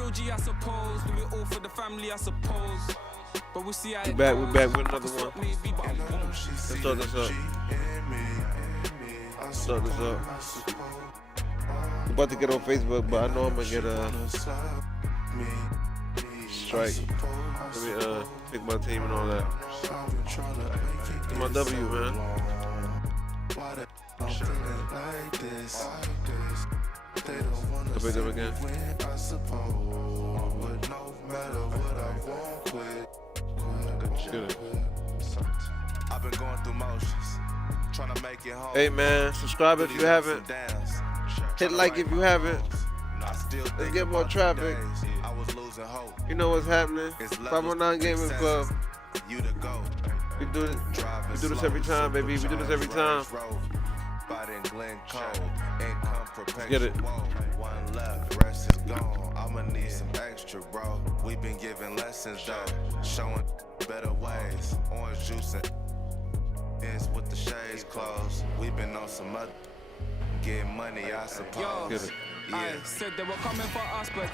real G, I suppose. Do it all for the family, I suppose. But we'll see how it We're goes. back with another one. Maybe, but Let's start this up. Start this up. I'm about to get on Facebook, but I know I'm gonna get a strike. Let me pick my team and all that. Get my W, man. I'll pick them again. I've been going through motions, trying to make it home. Hey man, subscribe if you haven't. Hit like if you haven't. Let's get more traffic. You know what's happening. 509 Gaming Club. We do this every time, baby. We do this every time. Let's get it. One left, rest is gone. I'ma need some extra, bro. We've been giving lessons though, showing better ways. Orange juice and ends with the shades closed. We've been on some other getting money, I suppose. Get it. I said they were coming for us, but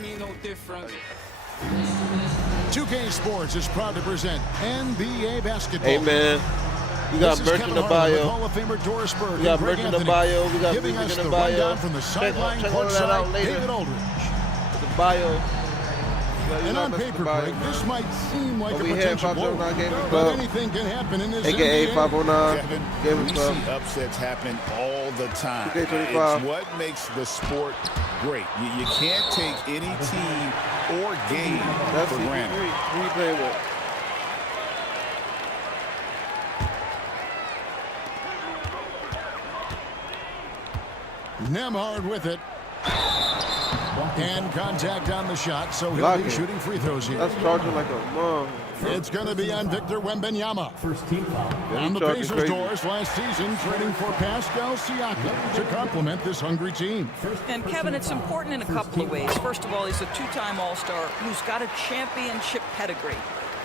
me no different. 2K Sports is proud to present NBA basketball. Hey man, we got merch in the bio. Hall of Famer Doris Burke We got and Greg merch in the Anthony bio. We got giving music us in the the bio. rundown from the sideline Check all that out courtside, later. David Aldridge. The bio. And on paper, Greg, this might seem like Over a here, potential blow, 509 Gaming but Club. anything can happen in this AKA NBA. 509 Kevin, Gaming we Club. see upsets happen all the time. 2K25. It's what makes the sport great. You can't take any team or game That's for granted. who you playing with? Nemhard with it. And contact on the shot, so he'll Block be it. shooting free throws here. That's charging like a mom. It's going to be on Victor Wembanyama. First team foul. On the charging Pacers' crazy. doors last season, trading for Pascal Siakam to complement this hungry team. And Kevin, it's important in a couple of ways. First of all, he's a two-time All-Star who's got a championship pedigree.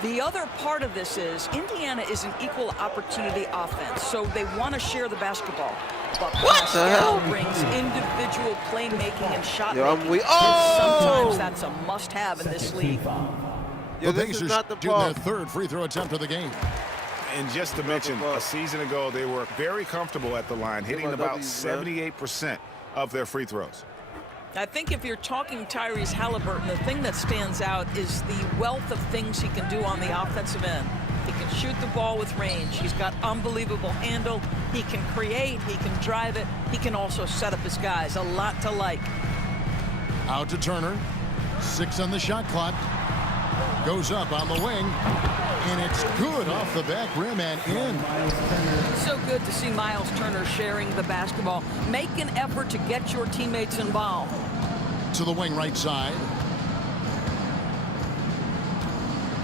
The other part of this is Indiana is an equal opportunity offense, so they want to share the basketball. But Pascal brings individual playmaking and shot Yo, making. we- And oh! sometimes that's a must-have in this league. Yo, The this is Pacers not the shooting their ball. third free throw attempt of the game. And just to mention, a season ago, they were very comfortable at the line, hitting my about W's, man. 78% of their free throws. I think if you're talking Tyrese Halliburton, the thing that stands out is the wealth of things he can do on the offensive end. He can shoot the ball with range. He's got unbelievable handle. He can create. He can drive it. He can also set up his guys. A lot to like. Out to Turner. 6 on the shot clock. Goes up on the wing. And it's good off the back rim and in. So good to see Miles Turner sharing the basketball. Make an effort to get your teammates involved. To the wing right side.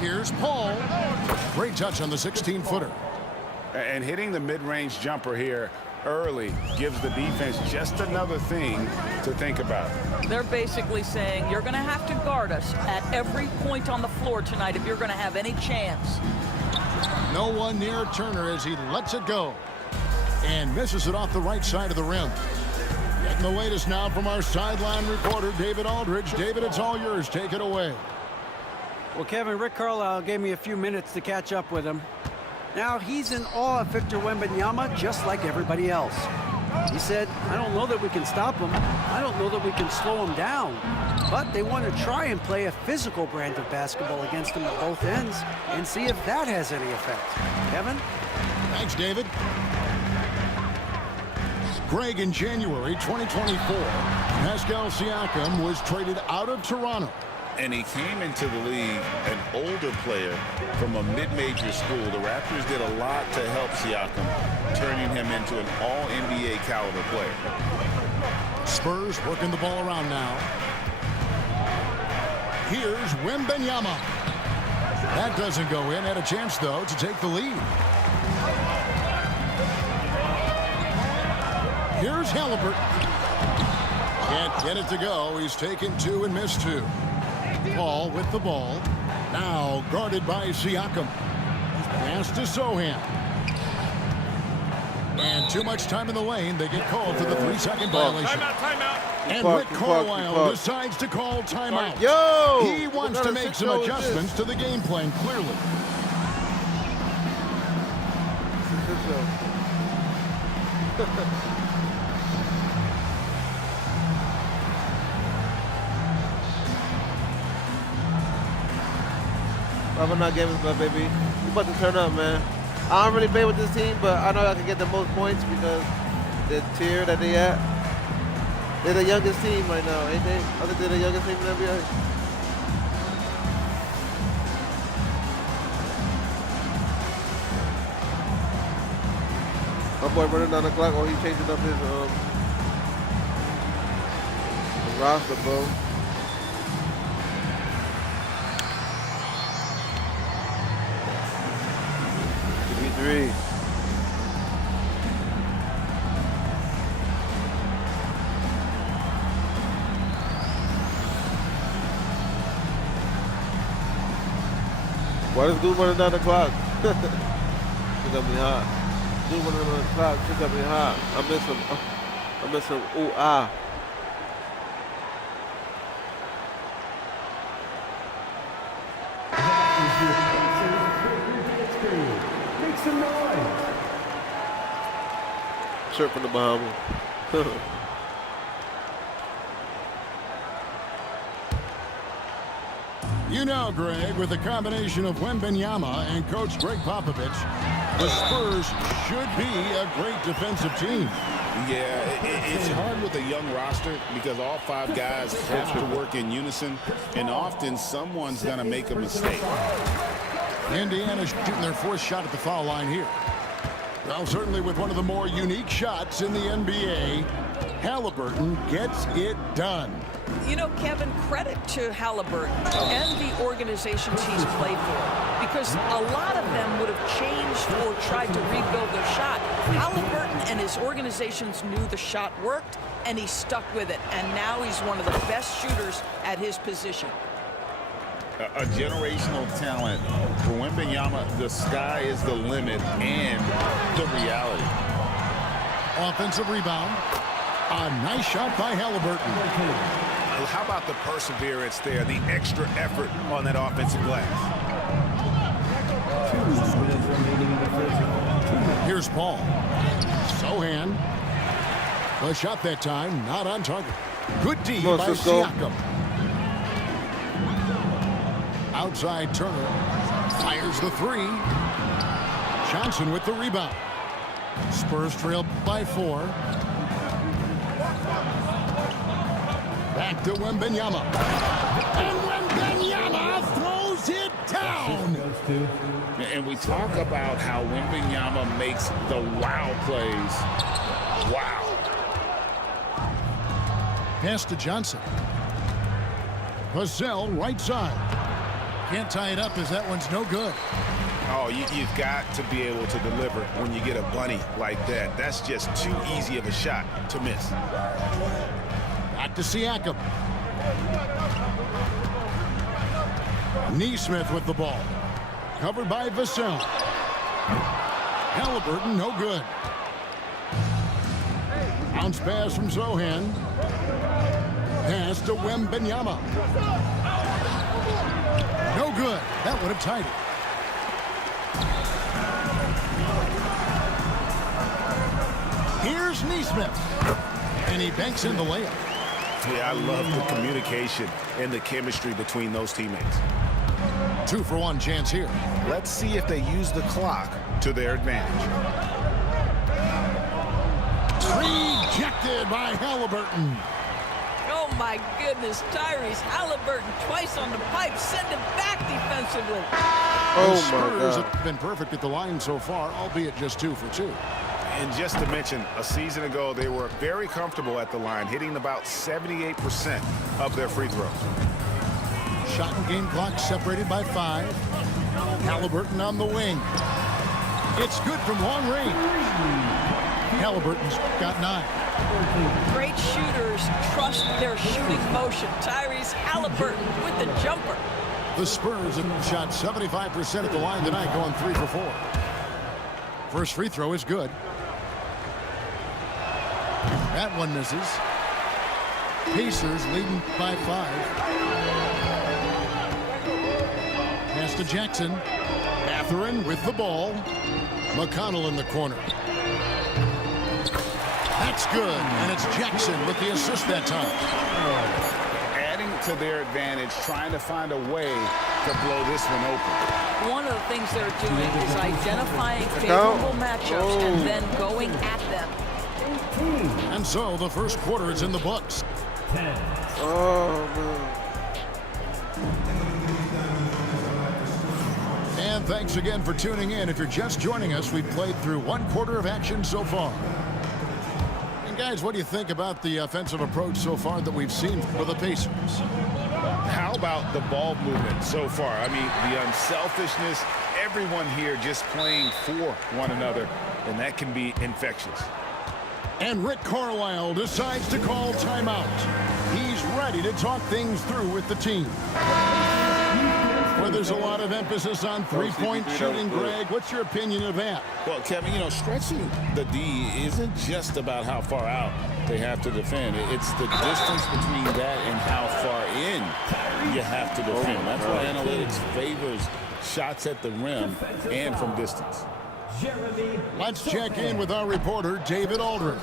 Here's Paul. Great touch on the 16-footer. And hitting the mid-range jumper here early gives the defense just another thing to think about. They're basically saying you're going to have to guard us at every point on the floor tonight if you're going to have any chance. No one near Turner as he lets it go. And misses it off the right side of the rim. Getting the latest now from our sideline reporter, David Aldridge. David, it's all yours. Take it away. Well, Kevin, Rick Carlisle gave me a few minutes to catch up with him. Now he's in awe of Victor Wembanyama just like everybody else. He said, I don't know that we can stop him. I don't know that we can slow him down. But they want to try and play a physical brand of basketball against him at both ends and see if that has any effect. Kevin? Thanks, David. Greg, in January 2024, Pascal Siakam was traded out of Toronto. And he came into the league an older player from a mid-major school. The Raptors did a lot to help Siakam, turning him into an all-NBA caliber player. Spurs working the ball around now. Here's Wembanyama. That doesn't go in. Had a chance, though, to take the lead. Here's Halliburton. Can't get it to go. He's taken 2 and missed 2. Paul with the ball. Now guarded by Siakam. Pass to Sohan. And too much time in the lane. They get called for the 3-second violation. Timeout. And Rick Carlisle decides to call timeout. Yo! He wants to make some adjustments to the game plan, clearly. I'm not giving up, baby. We about to turn up, man. I don't really play with this team, but I know I can get the most points because the tier that they at. They're the youngest team right now, ain't they? Other than the youngest team in the NBA. My boy running down the clock while he's changing up his roster, bro. Three. Why does dude running down the clock? She got me hot. Dude running down the clock. She got me hot. I miss him. Ooh ah. Shirt from the Bahamas. You know, Greg, with the combination of Wembanyama and Coach Greg Popovich, the Spurs should be a great defensive team. Yeah, it's hard with a young roster because all 5 guys have to work in unison, and often someone's going to make a mistake. Indiana's shooting their 4th shot at the foul line here. Well, certainly with one of the more unique shots in the NBA, Halliburton gets it done. You know, Kevin, credit to Halliburton and the organizations he's played for, because a lot of them would have changed or tried to rebuild their shot. Halliburton and his organizations knew the shot worked, and he stuck with it. And now he's one of the best shooters at his position. A generational talent. For Wembanyama, the sky is the limit and the reality. Offensive rebound. A nice shot by Halliburton. How about the perseverance there, the extra effort on that offensive glass? Here's Paul. Sohan. The shot that time, not on target. Good D by Siakam. Outside Turner. Fires the 3. Johnson with the rebound. Spurs trail by 4. Back to Wembanyama. And Wembanyama throws it down. And we talk about how Wembanyama makes the wow plays. Wow. Pass to Johnson. Vassell right side. Can't tie it up as that one's no good. Oh, you've got to be able to deliver when you get a bunny like that. That's just too easy of a shot to miss. Back to Siakam. Neesmith with the ball. Covered by Vassell. Halliburton, no good. Bounce pass from Sohan. Pass to Wembanyama. No good. That would have tied it. Here's Neesmith. And he banks in the layup. Yeah, I love the communication and the chemistry between those teammates. 2-for-1 chance here. Let's see if they use the clock to their advantage. Rejected by Halliburton. Oh, my goodness. Tyrese Halliburton twice on the pipe. Send him back defensively. Oh, the my Spurs God. have been perfect at the line so far, albeit just 2 for 2. And just to mention, a season ago, they were very comfortable at the line, hitting about 78% of their free throws. Shot and game clock separated by 5. Halliburton on the wing. It's good from long range. Halliburton's got 9. Great shooters trust their shooting motion. Tyrese Halliburton with the jumper. The Spurs have shot 75% at the line tonight, going 3 for 4. First free throw is good. That one misses. Pacers leading by 5. Pass to Jackson. Mathurin with the ball. McConnell in the corner. That's good, and it's Jackson with the assist that time. Adding to their advantage, trying to find a way to blow this one open. One of the things they're doing is identifying favorable matchups and then going at them. And so the first quarter is in the books. Oh, man. And thanks again for tuning in. If you're just joining us, we've played through 1 quarter of action so far. And guys, what do you think about the offensive approach so far that we've seen for the Pacers? How about the ball movement so far? I mean, the unselfishness, everyone here just playing for one another, and that can be infectious. And Rick Carlisle decides to call timeout. He's ready to talk things through with the team. Where there's a lot of emphasis on three-point shooting, Greg, what's your opinion of that? Well, Kevin, you know, stretching the D isn't just about how far out they have to defend. It's the distance between that and how far in you have to defend. That's why analytics favors shots at the rim and from distance. Let's check in with our reporter, David Aldridge.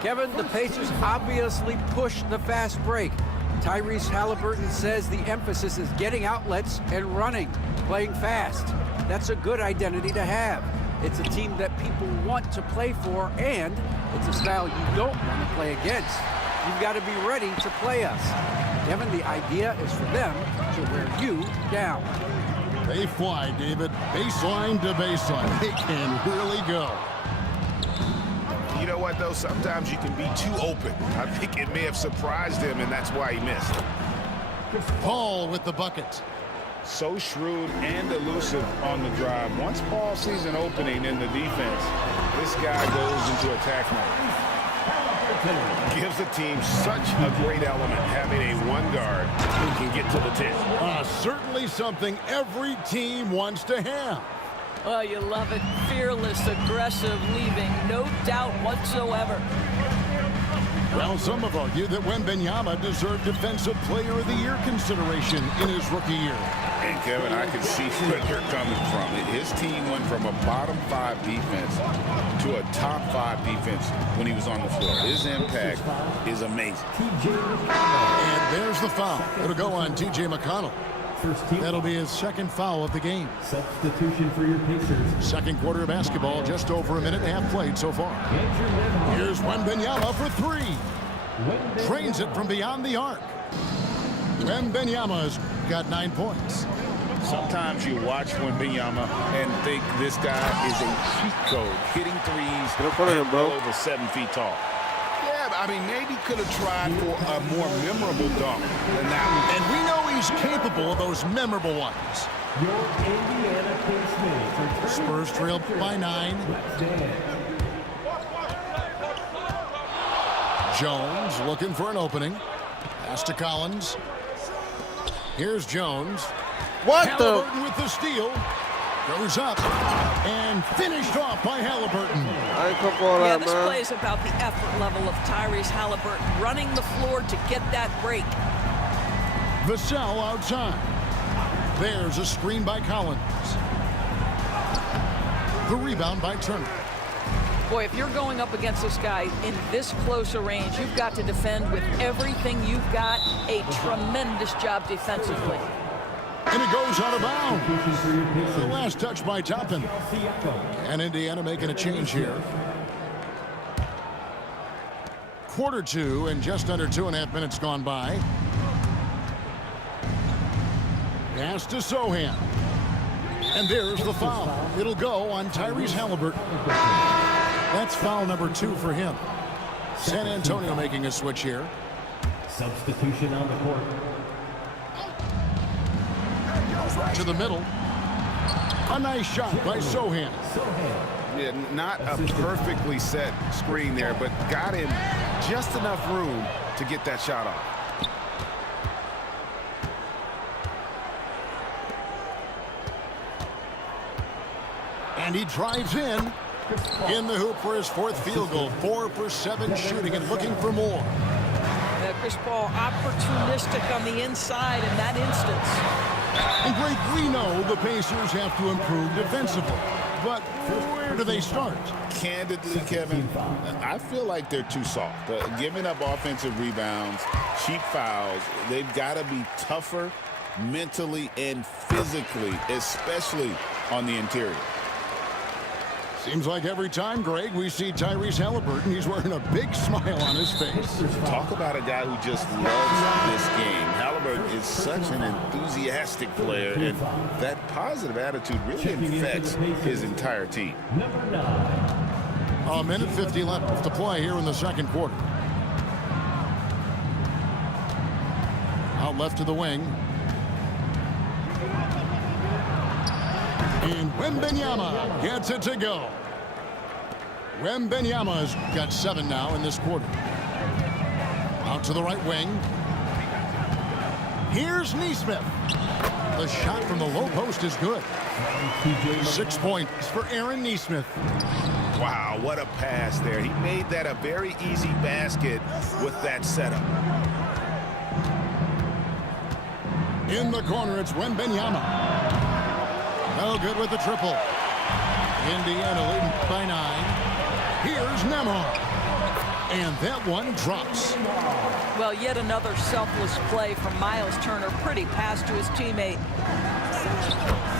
Kevin, the Pacers obviously pushed the fast break. Tyrese Halliburton says the emphasis is getting outlets and running, playing fast. That's a good identity to have. It's a team that people want to play for, and it's a style you don't want to play against. You've got to be ready to play us. Kevin, the idea is for them to wear you down. They fly, David. Baseline to baseline. They can really go. You know what, though? Sometimes you can be too open. I think it may have surprised him, and that's why he missed. Paul with the bucket. So shrewd and elusive on the drive. Once Paul sees an opening in the defense, this guy goes into attack mode. Gives the team such a great element, having a one guard who can get to the 10. Certainly something every team wants to have. Oh, you love it. Fearless, aggressive, leaving no doubt whatsoever. Well, some have argued that Wembanyama deserved Defensive Player of the Year consideration in his rookie year. And Kevin, I can see where they're coming from. His team went from a bottom 5 defense to a top 5 defense when he was on the floor. His impact is amazing. And there's the foul. It'll go on T.J. McConnell. That'll be his second foul of the game. Substitution for your Pacers. Second quarter of basketball, just over a minute and a half played so far. Here's Wembanyama for 3. Trains it from beyond the arc. Wembanyama's got 9 points. Sometimes you watch Wembanyama and think this guy is a cheat code, hitting threes well over 7 feet tall. Yeah, I mean, maybe could have tried for a more memorable dunk than that one. And we know he's capable of those memorable ones. Your Indiana Pacers. Spurs trail by 9. Jones looking for an opening. Pass to Collins. Here's Jones. What Halliburton with the steal. Goes up and finished off by Halliburton. I ain't come for all that, this man. play is about the effort level of Tyrese Halliburton running the floor to get that break. Vassell outside. There's a screen by Collins. The rebound by Turner. Boy, if you're going up against this guy in this close a range, you've got to defend with everything you've got. A tremendous job defensively. And it goes out of bounds. The last touch by Toppin. And Indiana making a change here. Quarter 2 and just under 2.5 minutes gone by. Pass to Sohan. And there's the foul. It'll go on Tyrese Halliburton. That's foul number 2 for him. San Antonio making a switch here. Substitution on the court. To the middle. A nice shot by Sohan. Yeah, not a perfectly set screen there, but got in just enough room to get that shot off. And he drives in. In the hoop for his fourth field goal. 4 for 7 shooting and looking for more. Chris Paul opportunistic on the inside in that instance. And Greg, we know the Pacers have to improve defensively. But where do they start? Candidly, Kevin, I feel like they're too soft. Giving up offensive rebounds, cheap fouls, they've got to be tougher mentally and physically, especially on the interior. Seems like every time, Greg, we see Tyrese Halliburton, he's wearing a big smile on his face. Talk about a guy who just loves this game. Halliburton is such an enthusiastic player, and that positive attitude really infects his entire team. Number 9. A minute 50 left to play here in the second quarter. Out left to the wing. And Wembanyama gets it to go. Wembanyama's got 7 now in this quarter. Out to the right wing. Here's Nesmith. The shot from the low post is good. 6 points for Aaron Nesmith. Wow, what a pass there. He made that a very easy basket with that setup. In the corner, it's Wembanyama. No good with the triple. Indiana leading by 9. Here's Nembhard. And that one drops. Well, yet another selfless play from Miles Turner. Pretty pass to his teammate.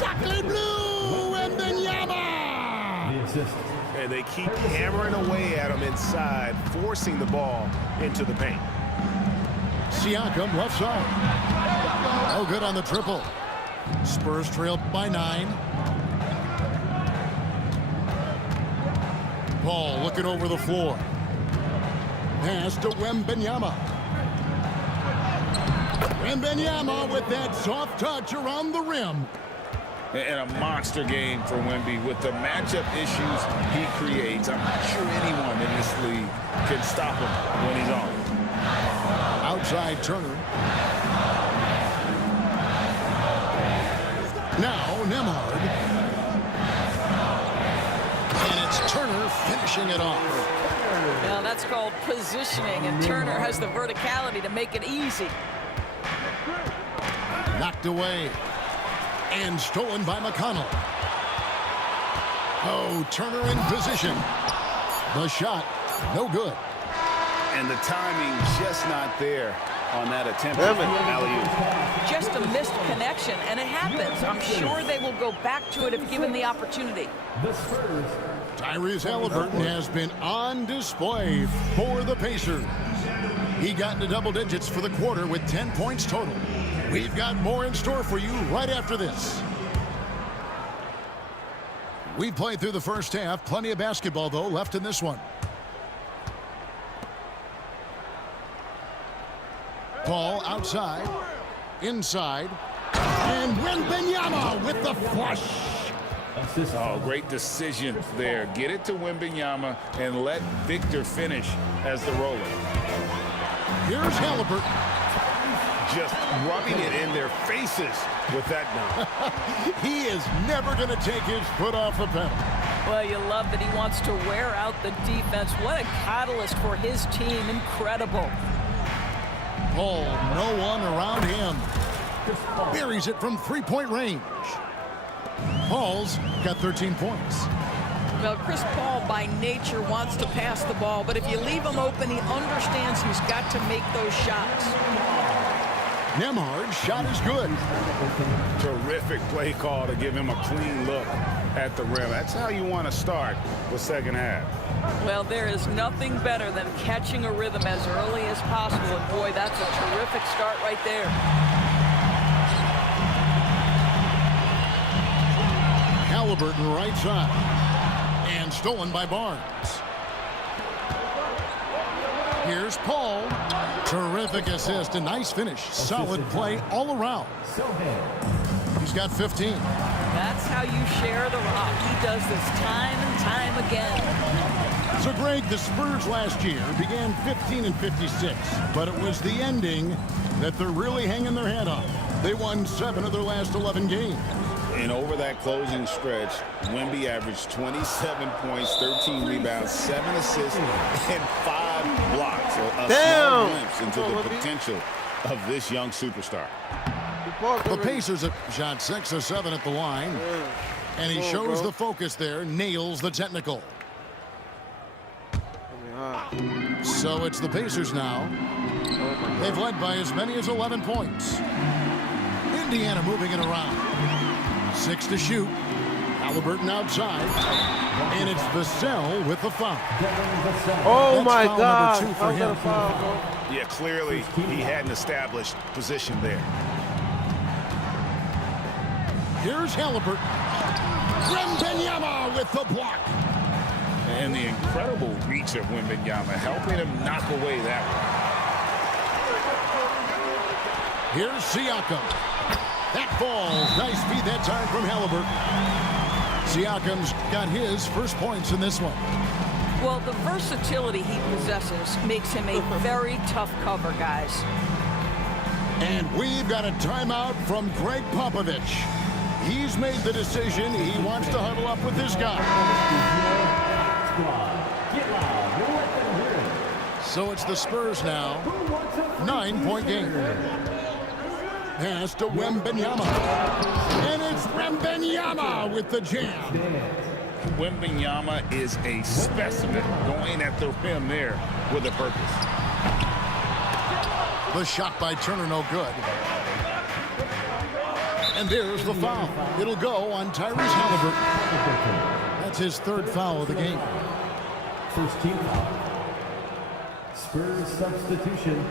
Sacre bleu, Wembanyama! The assist. And they keep hammering away at him inside, forcing the ball into the paint. Siakam left side. No good on the triple. Spurs trail by 9. Paul looking over the floor. Pass to Wembanyama. Wembanyama with that soft touch around the rim. And a monster game for Wemby with the matchup issues he creates. I'm not sure anyone in this league can stop him when he's on. Outside Turner. Now Nembhard. And it's Turner finishing it off. Now that's called positioning, and Turner has the verticality to make it easy. Knocked away. And stolen by McConnell. Oh, Turner in position. The shot, no good. And the timing just not there on that attempt. Alley-oop. Just a missed connection, and it happens. I'm sure they will go back to it if given the opportunity. The Spurs. Tyrese Halliburton has been on display for the Pacers. He got into double digits for the quarter with 10 points total. We've got more in store for you right after this. We played through the first half. Plenty of basketball, though, left in this one. Paul outside. Inside. And Wembanyama with the flush. Oh, great decision there. Get it to Wembanyama and let Victor finish as the roller. Here's Halliburton. Just rubbing it in their faces with that dunk. He is never going to take his foot off the pedal. Well, you love that he wants to wear out the defense. What a catalyst for his team. Incredible. Paul, no one around him. Buries it from three-point range. Paul's got 13 points. Well, Chris Paul by nature wants to pass the ball, but if you leave him open, he understands he's got to make those shots. Nembhard's shot is good. Terrific play call to give him a clean look at the rim. That's how you want to start the second half. Well, there is nothing better than catching a rhythm as early as possible, and boy, that's a terrific start right there. Halliburton right side. And stolen by Barnes. Here's Paul. Terrific assist, a nice finish. Solid play all around. He's got 15. That's how you share the rock. He does this time and time again. So, Greg, the Spurs last year began 15-56, but it was the ending that they're really hanging their head on. They won 7 of their last 11 games. And over that closing stretch, Wemby averaged 27 points, 13 rebounds, 7 assists, and 5 blocks. A small glimpse into the potential of this young superstar. The Pacers have shot 6 of 7 at the line. And he shows the focus there, nails the technical. So it's the Pacers now. They've led by as many as 11 points. Indiana moving it around. 6 to shoot. Halliburton outside. And it's Vassell with the foul. Oh my God. Number 2 for him. Yeah, clearly he had an established position there. Here's Halliburton. Wembanyama with the block. And the incredible reach of Wembanyama, helping him knock away that one. Here's Siakam. That falls. Nice feed that time from Halliburton. Siakam's got his first points in this one. Well, the versatility he possesses makes him a very tough cover, guys. And we've got a timeout from Greg Popovich. He's made the decision. He wants to huddle up with this guy. So it's the Spurs now. 9-point game. Pass to Wembanyama. And it's Wembanyama with the jam. Wembanyama is a specimen going at the rim there with a purpose. The shot by Turner, no good. And there's the foul. It'll go on Tyrese Halliburton. That's his 3rd foul of the game. First team foul. Spurs substitution.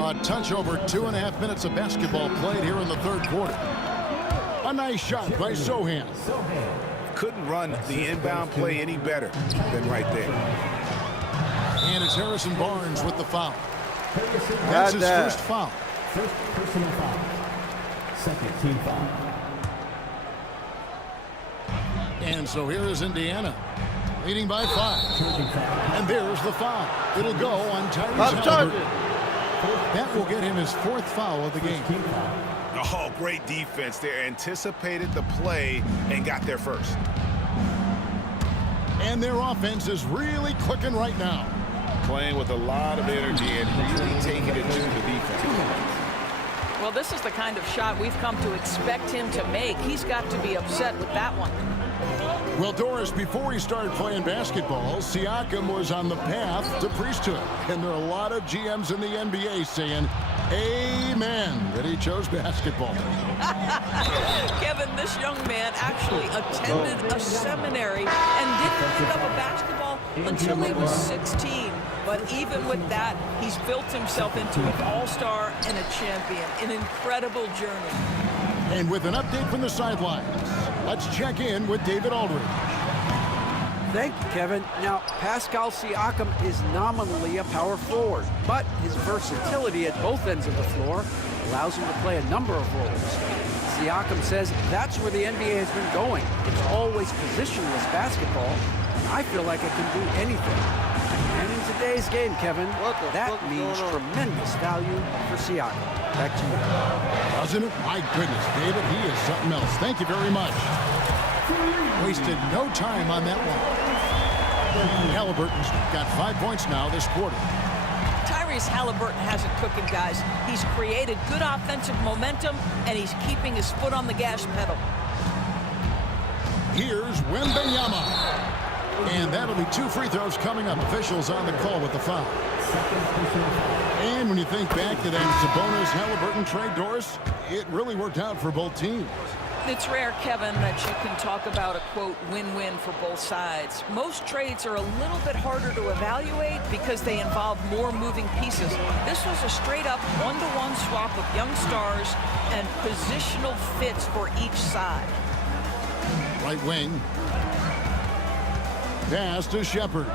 A touch over 2.5 minutes of basketball played here in the 3rd quarter. A nice shot by Sohan. Couldn't run the inbound play any better than right there. And it's Harrison Barnes with the foul. That's his first foul. First personal foul. Second team foul. And so here is Indiana, leading by 5. And there's the foul. It'll go on Tyrese Halliburton. That will get him his 4th foul of the game. Oh, great defense there. Anticipated the play and got there first. And their offense is really clicking right now. Playing with a lot of energy and really taking it to the defense. Well, this is the kind of shot we've come to expect him to make. He's got to be upset with that one. Well, Doris, before he started playing basketball, Siakam was on the path to priesthood. And there are a lot of GMs in the NBA saying, amen, that he chose basketball. Kevin, this young man actually attended a seminary and didn't pick up a basketball until he was 16. But even with that, he's built himself into an all-star and a champion. An incredible journey. And with an update from the sidelines, let's check in with David Aldridge. Thank you, Kevin. Now, Pascal Siakam is nominally a power forward, but his versatility at both ends of the floor allows him to play a number of roles. Siakam says that's where the NBA has been going. It's always positionless basketball, and I feel like I can do anything. And in today's game, Kevin, that means tremendous value for Siakam. Back to you. Doesn't it? My goodness, David, he is something else. Thank you very much. Wasted no time on that one. Halliburton's got 5 points now this quarter. Tyrese Halliburton has it cooking, guys. He's created good offensive momentum, and he's keeping his foot on the gas pedal. Here's Wembanyama. And that'll be 2 free throws coming up. Officials on the call with the foul. And when you think back to that Sabonis-Halliburton trade, Doris, it really worked out for both teams. It's rare, Kevin, that you can talk about a, quote, win-win for both sides. Most trades are a little bit harder to evaluate because they involve more moving pieces. This was a straight-up one-to-one swap of young stars and positional fits for each side. Right wing. Pass to Shepard.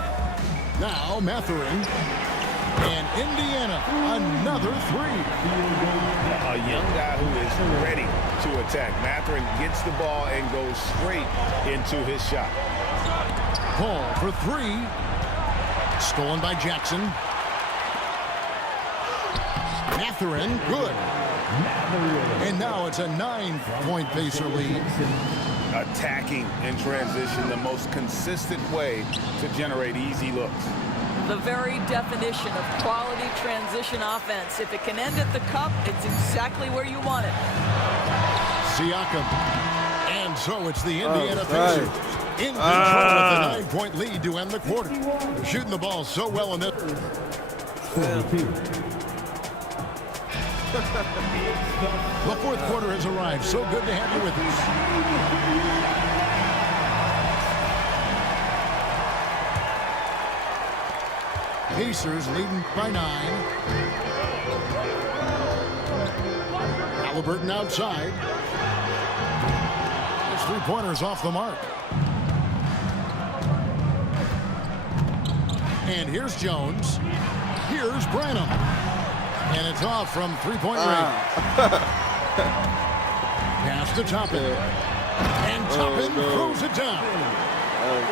Now Mathurin. And Indiana, another 3. A young guy who is ready to attack. Mathurin gets the ball and goes straight into his shot. Paul for 3. Stolen by Jackson. Mathurin, good. And now it's a 9-point Pacer lead. Attacking in transition, the most consistent way to generate easy looks. The very definition of quality transition offense. If it can end at the cup, it's exactly where you want it. Siakam. And so it's the Indiana Pacers in control with a 9-point lead to end the quarter. Shooting the ball so well in this. The fourth quarter has arrived. So good to have you with us. Pacers leading by 9. Halliburton outside. His three-pointer's off the mark. And here's Jones. Here's Branham. And it's off from three-point range. Pass to Toppin. And Toppin throws it down.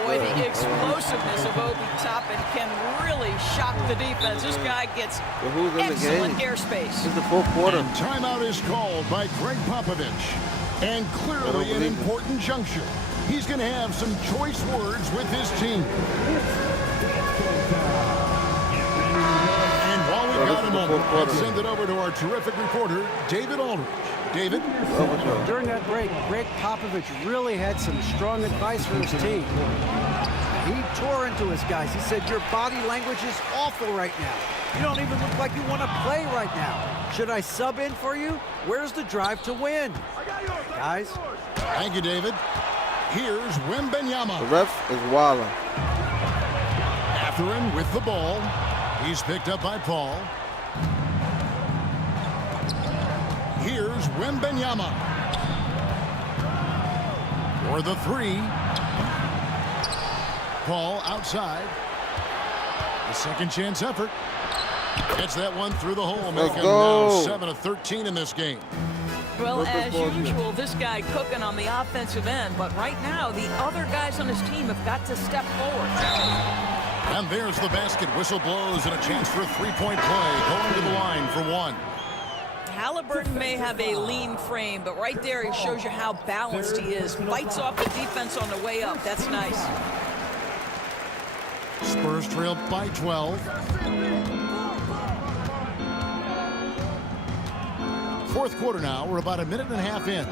Boy, the explosiveness of Obi Toppin can really shock the defense. This guy gets excellent airspace. This is the fourth quarter. And timeout is called by Greg Popovich. And clearly an important juncture. He's going to have some choice words with his team. And while we've got a moment, let's send it over to our terrific reporter, David Aldridge. David? During that break, Greg Popovich really had some strong advice for his team. He tore into his guys. He said, your body language is awful right now. You don't even look like you want to play right now. Should I sub in for you? Where's the drive to win? Guys? Thank you, David. Here's Wembanyama. The ref is Waller. Atherton with the ball. He's picked up by Paul. Here's Wembanyama. For the three. Paul outside. The second chance effort. Gets that one through the hole, making now 7 of 13 in this game. Well, as usual, this guy cooking on the offensive end, but right now the other guys on his team have got to step forward. And there's the basket. Whistle blows and a chance for a three-point play. Going to the line for one. Halliburton may have a lean frame, but right there he shows you how balanced he is. Bites off the defense on the way up. That's nice. Spurs trail by 12. Fourth quarter now. We're about a minute and a half in.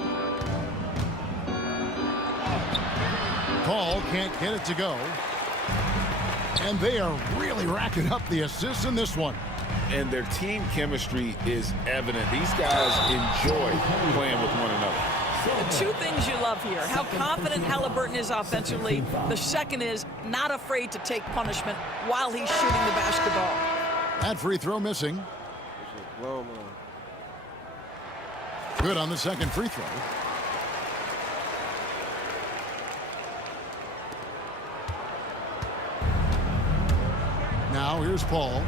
Paul can't get it to go. And they are really racking up the assists in this one. And their team chemistry is evident. These guys enjoy playing with one another. The two things you love here, how confident Halliburton is offensively. The second is not afraid to take punishment while he's shooting the basketball. That free throw missing. Good on the second free throw. Now here's Paul.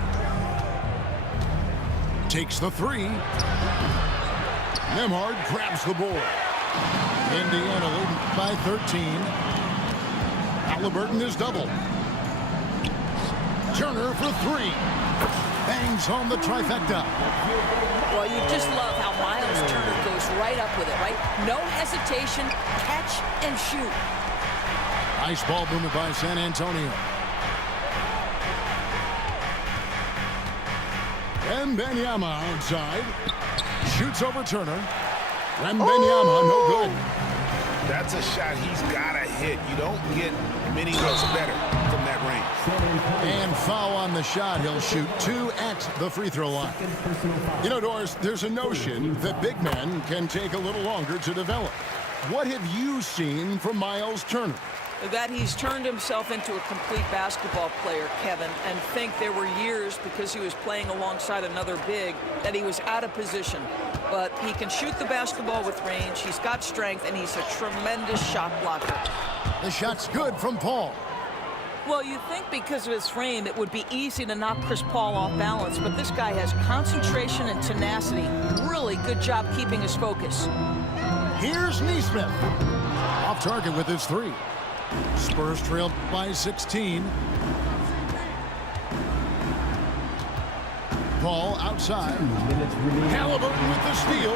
Takes the three. Nembhard grabs the board. Indiana leading by 13. Halliburton is double. Turner for three. Bangs home the trifecta. Well, you just love how Miles Turner goes right up with it, right? No hesitation, catch and shoot. Nice ball movement by San Antonio. Wembanyama outside. Shoots over Turner. Wembanyama, no good. That's a shot he's got to hit. You don't get many looks better from that range. And foul on the shot. He'll shoot 2 at the free throw line. You know, Doris, there's a notion that big men can take a little longer to develop. What have you seen from Miles Turner? That he's turned himself into a complete basketball player, Kevin, and think there were years because he was playing alongside another big that he was out of position. But he can shoot the basketball with range, he's got strength, and he's a tremendous shot blocker. The shot's good from Paul. Well, you think because of his frame it would be easy to knock Chris Paul off balance, but this guy has concentration and tenacity. Really good job keeping his focus. Here's Nesmith. Off target with his three. Spurs trailed by 16. Ball outside. Halliburton with the steal.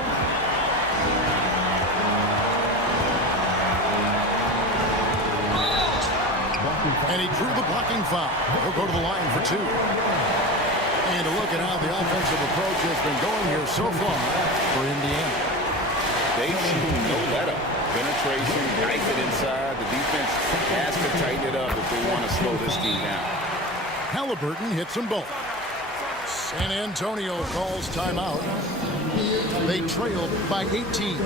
And he drew the blocking foul. He'll go to the line for 2. And a look at how the offensive approach has been going here so far for Indiana. They shoot no let-up. Penetration, knife it inside. The defense has to tighten it up if they want to slow this team down. Halliburton hits them both. San Antonio calls timeout. They trailed by 18.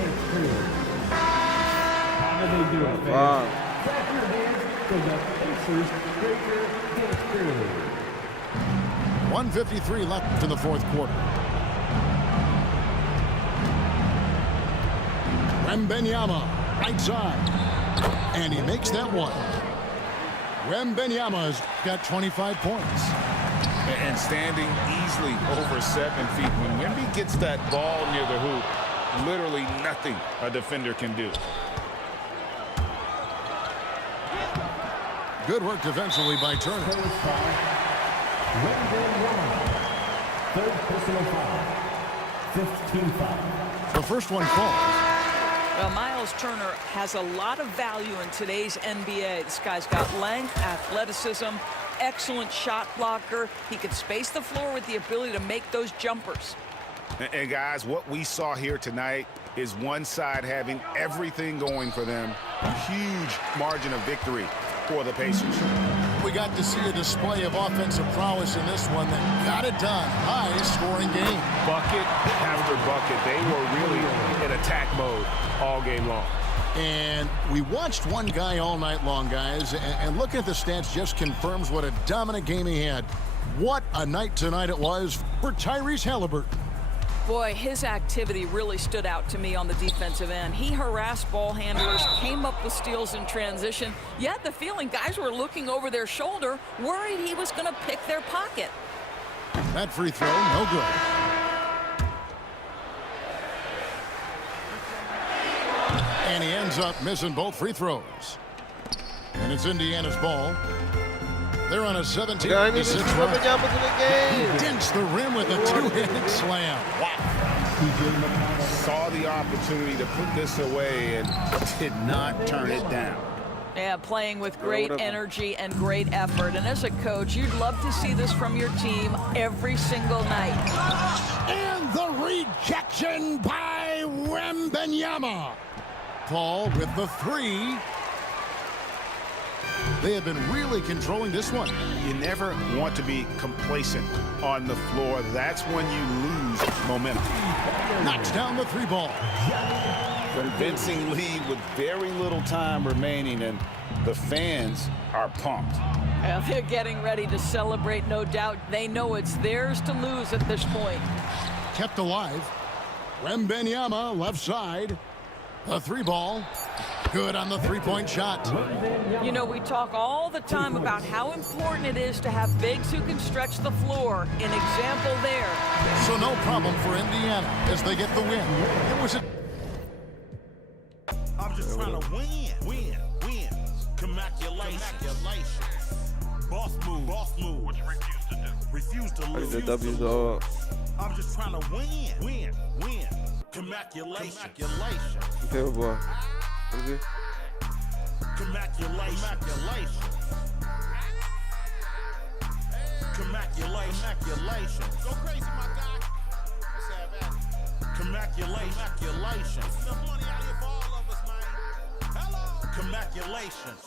Wow. 1:53 left in the fourth quarter. Wembanyama, right side. And he makes that one. Wembanyama's got 25 points. And standing easily over 7 feet. When Wemby gets that ball near the hoop, literally nothing a defender can do. Good work defensively by Turner. Third personal foul. 15 foul. The first one falls. Well, Miles Turner has a lot of value in today's NBA. This guy's got length, athleticism, excellent shot blocker. He can space the floor with the ability to make those jumpers. And guys, what we saw here tonight is one side having everything going for them. A huge margin of victory for the Pacers. We got to see a display of offensive prowess in this one that got it done. High-scoring game. Bucket after bucket. They were really in attack mode all game long. And we watched one guy all night long, guys, and looking at the stats just confirms what a dominant game he had. What a night tonight it was for Tyrese Halliburton. Boy, his activity really stood out to me on the defensive end. He harassed ball handlers, came up with steals in transition. You had the feeling guys were looking over their shoulder, worried he was going to pick their pocket. That free throw, no good. And he ends up missing both free throws. And it's Indiana's ball. They're on a 17-6 run. He dinks the rim with a two-handed slam. Wow. Saw the opportunity to put this away and did not turn it down. Yeah, playing with great energy and great effort. And as a coach, you'd love to see this from your team every single night. And the rejection by Wembanyama. Paul with the three. They have been really controlling this one. You never want to be complacent on the floor. That's when you lose momentum. Knocks down the three ball. Convincing lead with very little time remaining, and the fans are pumped. Well, they're getting ready to celebrate, no doubt. They know it's theirs to lose at this point. Kept alive. Wembanyama, left side. The three ball. Good on the three-point shot. You know, we talk all the time about how important it is to have bigs who can stretch the floor. An example there. So no problem for Indiana as they get the win. It was a... I'm just trying to win. Congratulations. Boss move. What you refuse to do? Refuse to lose. The W's all up. I'm just trying to win. Congratulations. Okay, boy. What is it? Congratulations. Go crazy, my guy. Let's have at it. Congratulations. Enough money out here for all of us, man. Hello. Congratulations.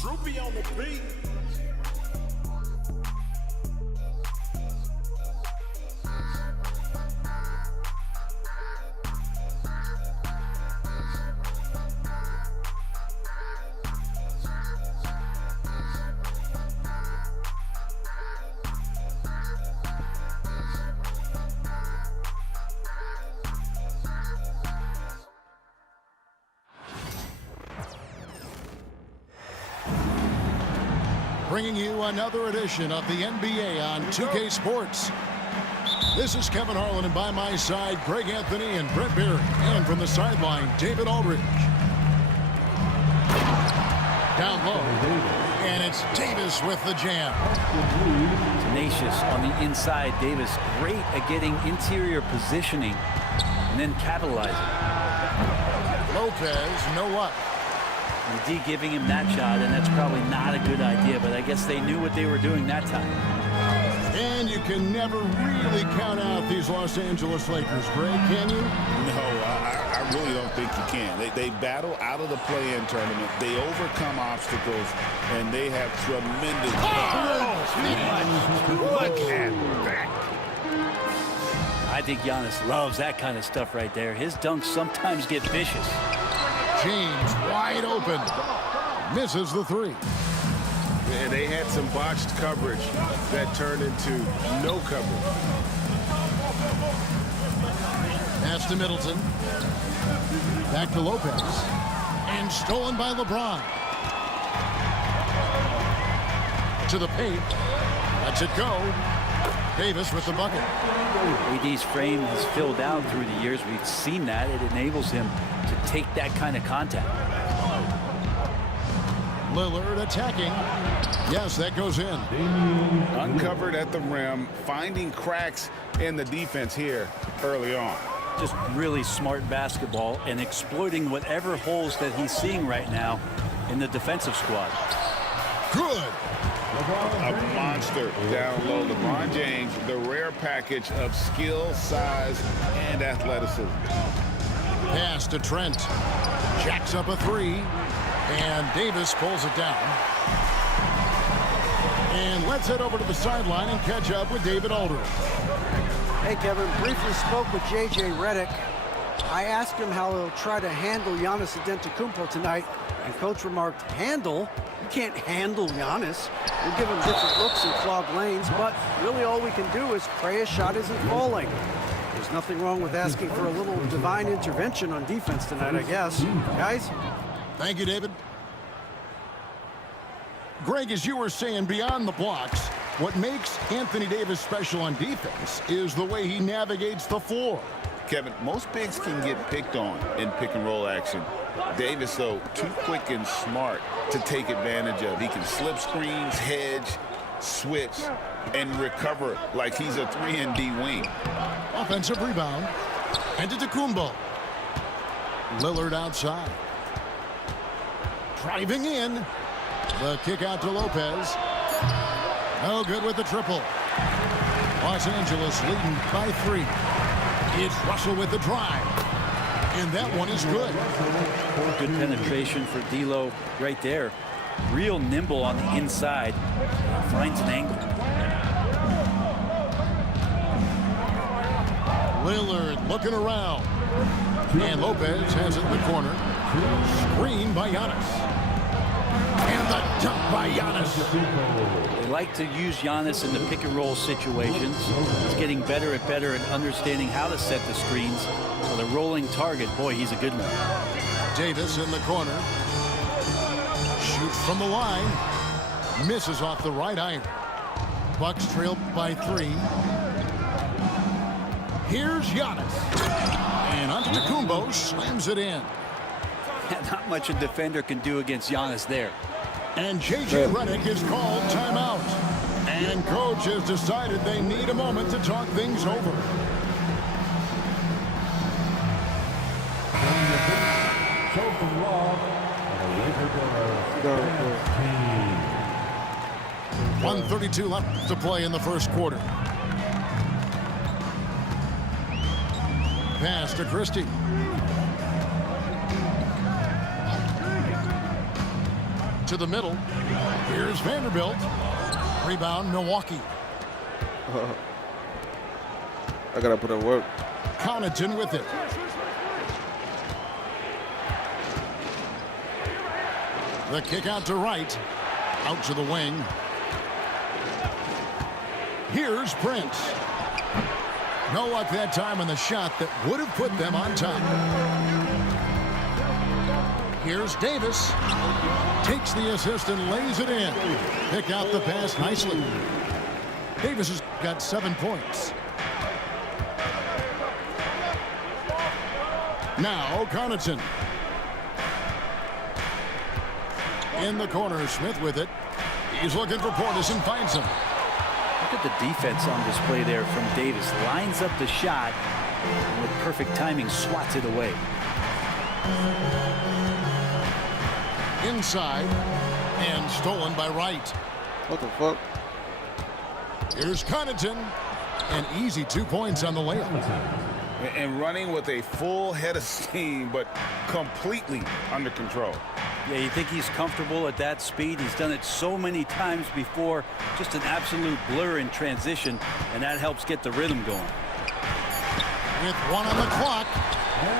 Droopy on the beat. Bringing you another edition of the NBA on 2K Sports. This is Kevin Harlan, and by my side, Greg Anthony and Brett Berry. And from the sideline, David Aldridge. Down low, and it's Davis with the jam. Tenacious on the inside. Davis great at getting interior positioning and then capitalizing. Lopez, no luck. And D giving him that shot, and that's probably not a good idea, but I guess they knew what they were doing that time. And you can never really count out these Los Angeles Lakers, Greg, can you? No, I really don't think you can. They battle out of the play-in tournament. They overcome obstacles, and they have tremendous... Look at that. I think Giannis loves that kind of stuff right there. His dunks sometimes get vicious. James wide open. Misses the three. And they had some botched coverage that turned into no coverage. Pass to Middleton. Back to Lopez. And stolen by LeBron. To the paint. Lets it go. Davis with the bucket. AD's frame has filled out through the years. We've seen that. It enables him to take that kind of contact. Lillard attacking. Yes, that goes in. Uncovered at the rim, finding cracks in the defense here early on. Just really smart basketball and exploiting whatever holes that he's seeing right now in the defensive squad. Good. A monster down low. LeBron James, the rare package of skill, size, and athleticism. Pass to Trent. Jacks up a three. And Davis pulls it down. And let's head over to the sideline and catch up with David Aldridge. Hey, Kevin, briefly spoke with J.J. Redick. I asked him how he'll try to handle Giannis Antetokounmpo tonight, and Coach remarked, handle? You can't handle Giannis. We'll give him different looks and clog lanes, but really all we can do is pray his shot isn't falling. There's nothing wrong with asking for a little divine intervention on defense tonight, I guess. Guys? Thank you, David. Greg, as you were saying, beyond the blocks, what makes Anthony Davis special on defense is the way he navigates the floor. Kevin, most bigs can get picked on in pick-and-roll action. Davis, though, too quick and smart to take advantage of. He can slip screens, hedge, switch, and recover like he's a 3-and-D wing. Offensive rebound. Antetokounmpo. Lillard outside. Driving in. The kick out to Lopez. No good with the triple. Los Angeles leading by 3. It's Russell with the drive. And that one is good. Good penetration for D'Lo right there. Real nimble on the inside. Finds an angle. Lillard looking around. And Lopez has it in the corner. Screen by Giannis. And the dunk by Giannis. They like to use Giannis in the pick-and-roll situations. He's getting better at understanding how to set the screens. So the rolling target, boy, he's a good one. Davis in the corner. Shoots from the line. Misses off the right iron. Bucks trail by 3. Here's Giannis. And Antetokounmpo slams it in. Not much a defender can do against Giannis there. And J.J. Redick is called timeout. And coach has decided they need a moment to talk things over. Choking wall. 1:32 left to play in the first quarter. Pass to Christie. To the middle. Here's Vanderbilt. Rebound, Milwaukee. I gotta put in work. Connaughton with it. The kick out to right. Out to the wing. Here's Prince. No luck that time on the shot that would have put them on top. Here's Davis. Takes the assist and lays it in. Pick out the pass nicely. Davis has got 7 points. Now Connaughton. In the corner, Smith with it. He's looking for Portis and finds him. Look at the defense on display there from Davis. Lines up the shot and with perfect timing swats it away. Inside and stolen by Wright. What the fuck? Here's Connaughton. An easy 2 points on the layup. And running with a full head of steam, but completely under control. Yeah, you think he's comfortable at that speed? He's done it so many times before. Just an absolute blur in transition, and that helps get the rhythm going. With 1 on the clock,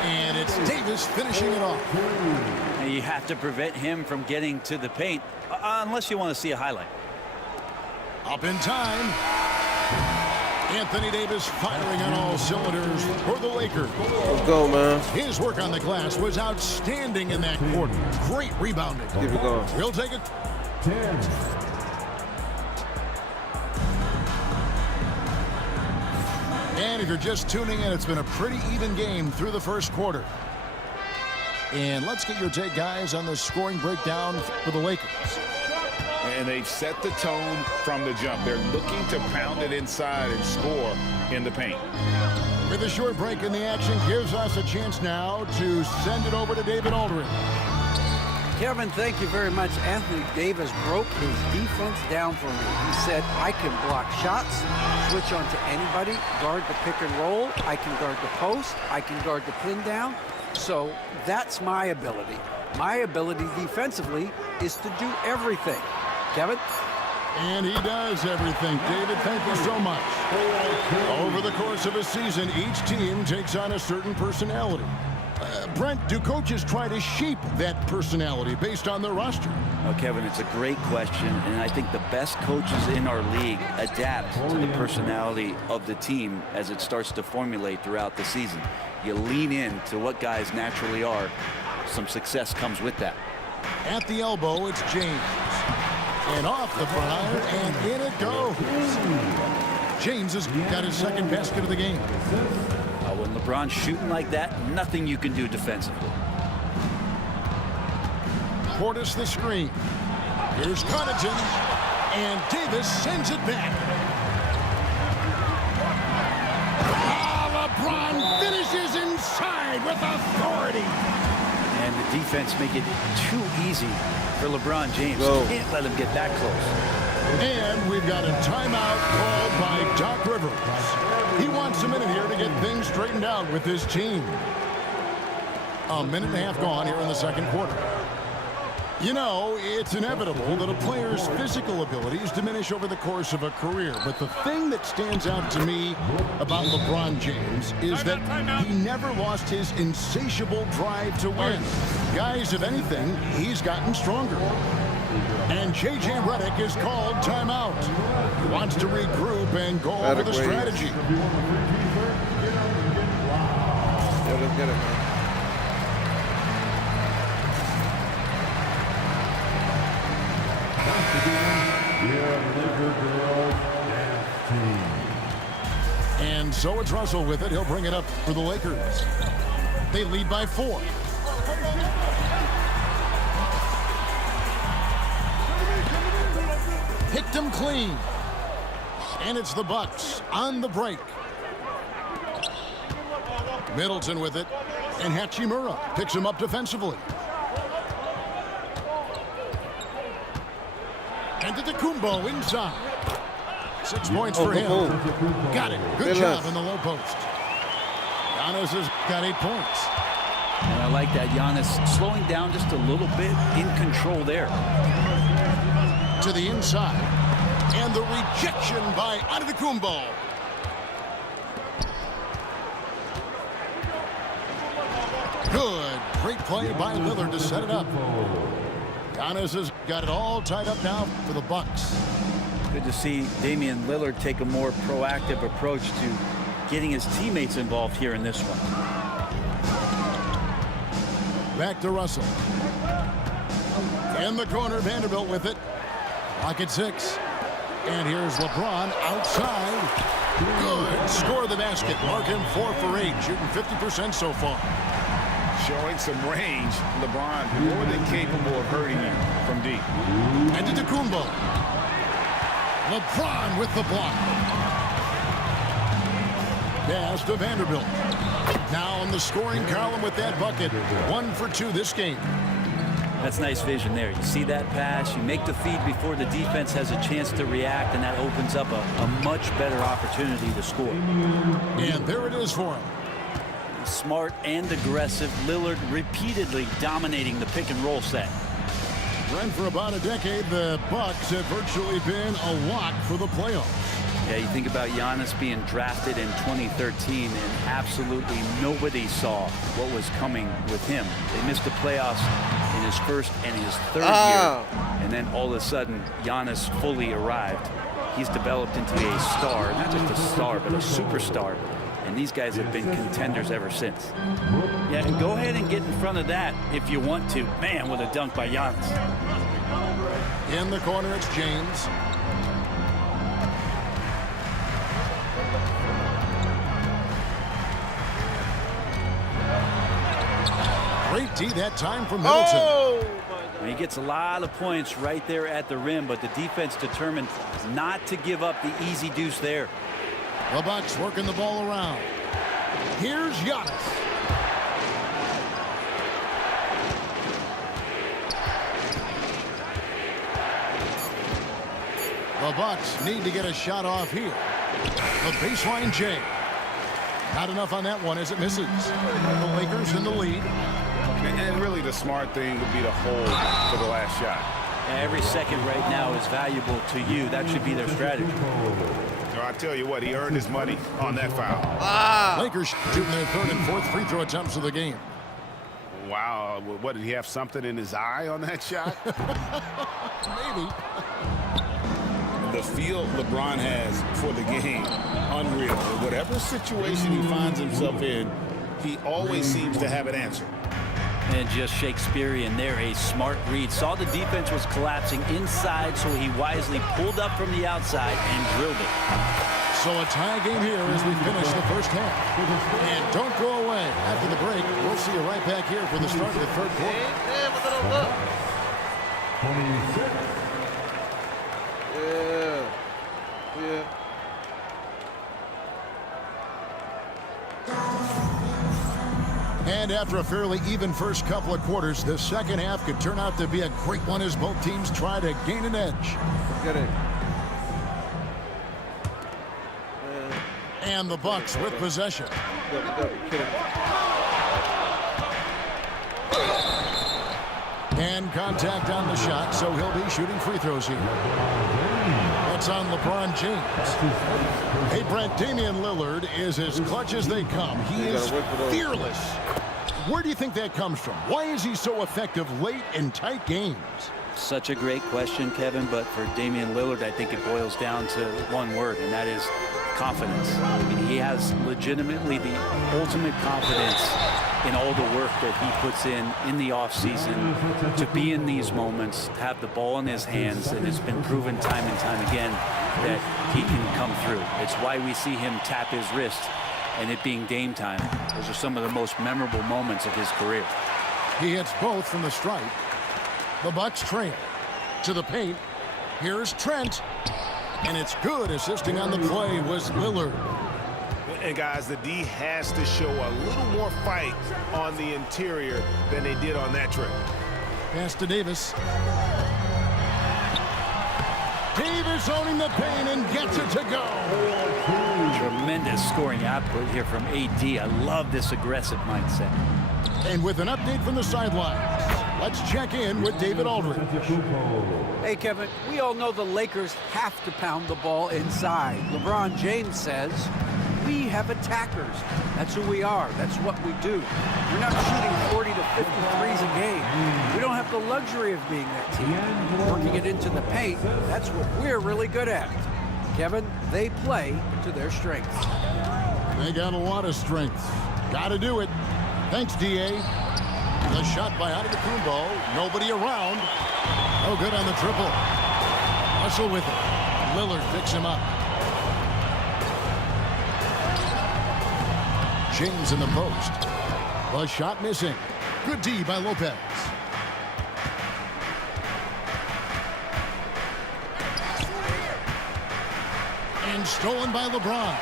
and it's Davis finishing it off. And you have to prevent him from getting to the paint, unless you want to see a highlight. Up in time. Anthony Davis firing on all cylinders for the Lakers. Let's go, man. His work on the glass was outstanding in that quarter. Great rebounding. Keep it going. We'll take it. 10. And if you're just tuning in, it's been a pretty even game through the first quarter. And let's get your take, guys, on the scoring breakdown for the Lakers. And they've set the tone from the jump. They're looking to pound it inside and score in the paint. With a short break in the action, gives us a chance now to send it over to David Aldridge. Kevin, thank you very much. Anthony Davis broke his defense down for me. He said, I can block shots, switch on to anybody, guard the pick and roll, I can guard the post, I can guard the pin down. So that's my ability. My ability defensively is to do everything. Kevin? And he does everything. David, thank you so much. Over the course of a season, each team takes on a certain personality. Brent, do coaches try to shape that personality based on their roster? Oh, Kevin, it's a great question, and I think the best coaches in our league adapt to the personality of the team as it starts to formulate throughout the season. You lean in to what guys naturally are. Some success comes with that. At the elbow, it's James. And off the front, and in it goes. James has got his second basket of the game. When LeBron's shooting like that, nothing you can do defensively. Portis the screen. Here's Connaughton, and Davis sends it back. LeBron finishes inside with authority. And the defense make it too easy for LeBron James. Can't let him get that close. And we've got a timeout called by Doc Rivers. He wants a minute here to get things straightened out with his team. A minute and a half gone here in the second quarter. You know, it's inevitable that a player's physical abilities diminish over the course of a career. But the thing that stands out to me about LeBron James is that he never lost his insatiable drive to win. Guys, if anything, he's gotten stronger. And J.J. Redick is called timeout. He wants to regroup and go over the strategy. Yeah, let's get it, man. And so it's Russell with it. He'll bring it up for the Lakers. They lead by 4. Picked him clean. And it's the Bucks on the break. Middleton with it. And Hachimura picks him up defensively. And Antetokounmpo inside. 6 points for him. Got it. Good job in the low post. Giannis has got 8 points. And I like that. Giannis slowing down just a little bit, in control there. To the inside. And the rejection by Antetokounmpo. Good. Great play by Lillard to set it up. Giannis has got it all tied up now for the Bucks. Good to see Damian Lillard take a more proactive approach to getting his teammates involved here in this one. Back to Russell. In the corner, Vanderbilt with it. Lock at 6. And here's LeBron outside. Good. Score the basket. Mark him 4 for 8. Shooting 50% so far. Showing some range, LeBron more than capable of hurting you from deep. And to Kumbo. LeBron with the block. Pass to Vanderbilt. Now on the scoring column with that bucket. 1 for 2 this game. That's nice vision there. You see that pass, you make the feed before the defense has a chance to react, and that opens up a much better opportunity to score. And there it is for him. Smart and aggressive. Lillard repeatedly dominating the pick and roll set. Brent, for about a decade, the Bucks have virtually been a lock for the playoffs. Yeah, you think about Giannis being drafted in 2013, and absolutely nobody saw what was coming with him. They missed the playoffs in his first and his third year, and then all of a sudden, Giannis fully arrived. He's developed into a star, not just a star, but a superstar, and these guys have been contenders ever since. Yeah, and go ahead and get in front of that if you want to. Man, with a dunk by Giannis. In the corner, it's James. Great D that time from Middleton. Oh! He gets a lot of points right there at the rim, but the defense determined not to give up the easy deuce there. The Bucks working the ball around. Here's Giannis. The Bucks need to get a shot off here. The baseline J. Not enough on that one as it misses. The Lakers in the lead. And really the smart thing would be to hold for the last shot. Every second right now is valuable to you. That should be their strategy. I tell you what, he earned his money on that foul. Lakers shooting their third and fourth free throw attempts of the game. Wow, what, did he have something in his eye on that shot? Maybe. The feel LeBron has for the game, unreal. Whatever situation he finds himself in, he always seems to have an answer. And just Shakespearean there, a smart read. Saw the defense was collapsing inside, so he wisely pulled up from the outside and drilled it. So a tie game here as we finish the first half. And don't go away. After the break, we'll see you right back here for the start of the third quarter. Yeah. And after a fairly even first couple of quarters, the second half could turn out to be a great one as both teams try to gain an edge. Get it. And the Bucks with possession. And contact on the shot, so he'll be shooting free throws here. That's on LeBron James. Hey, Brent, Damian Lillard is as clutch as they come. He is fearless. Where do you think that comes from? Why is he so effective late in tight games? Such a great question, Kevin, but for Damian Lillard, I think it boils down to one word, and that is confidence. I mean, he has legitimately the ultimate confidence in all the work that he puts in the offseason to be in these moments, to have the ball in his hands, and it's been proven time and time again that he can come through. It's why we see him tap his wrist and it being game time. Those are some of the most memorable moments of his career. He hits both from the stripe. The Bucks trail to the paint. Here's Trent. And it's good. Assisting on the play was Lillard. And guys, the D has to show a little more fight on the interior than they did on that trip. Pass to Davis. Davis owning the paint and gets it to go. Tremendous scoring output here from AD. I love this aggressive mindset. And with an update from the sidelines, let's check in with David Aldridge. Hey, Kevin, we all know the Lakers have to pound the ball inside. LeBron James says, we have attackers. That's who we are. That's what we do. We're not shooting 40 to 50 threes a game. We don't have the luxury of being that team. Working it into the paint, that's what we're really good at. Kevin, they play to their strengths. They got a lot of strength. Got to do it. Thanks, D.A. The shot by Antetokounmpo. Nobody around. No good on the triple. Russell with it. Lillard picks him up. James in the post. The shot missing. Good D by Lopez. And stolen by LeBron.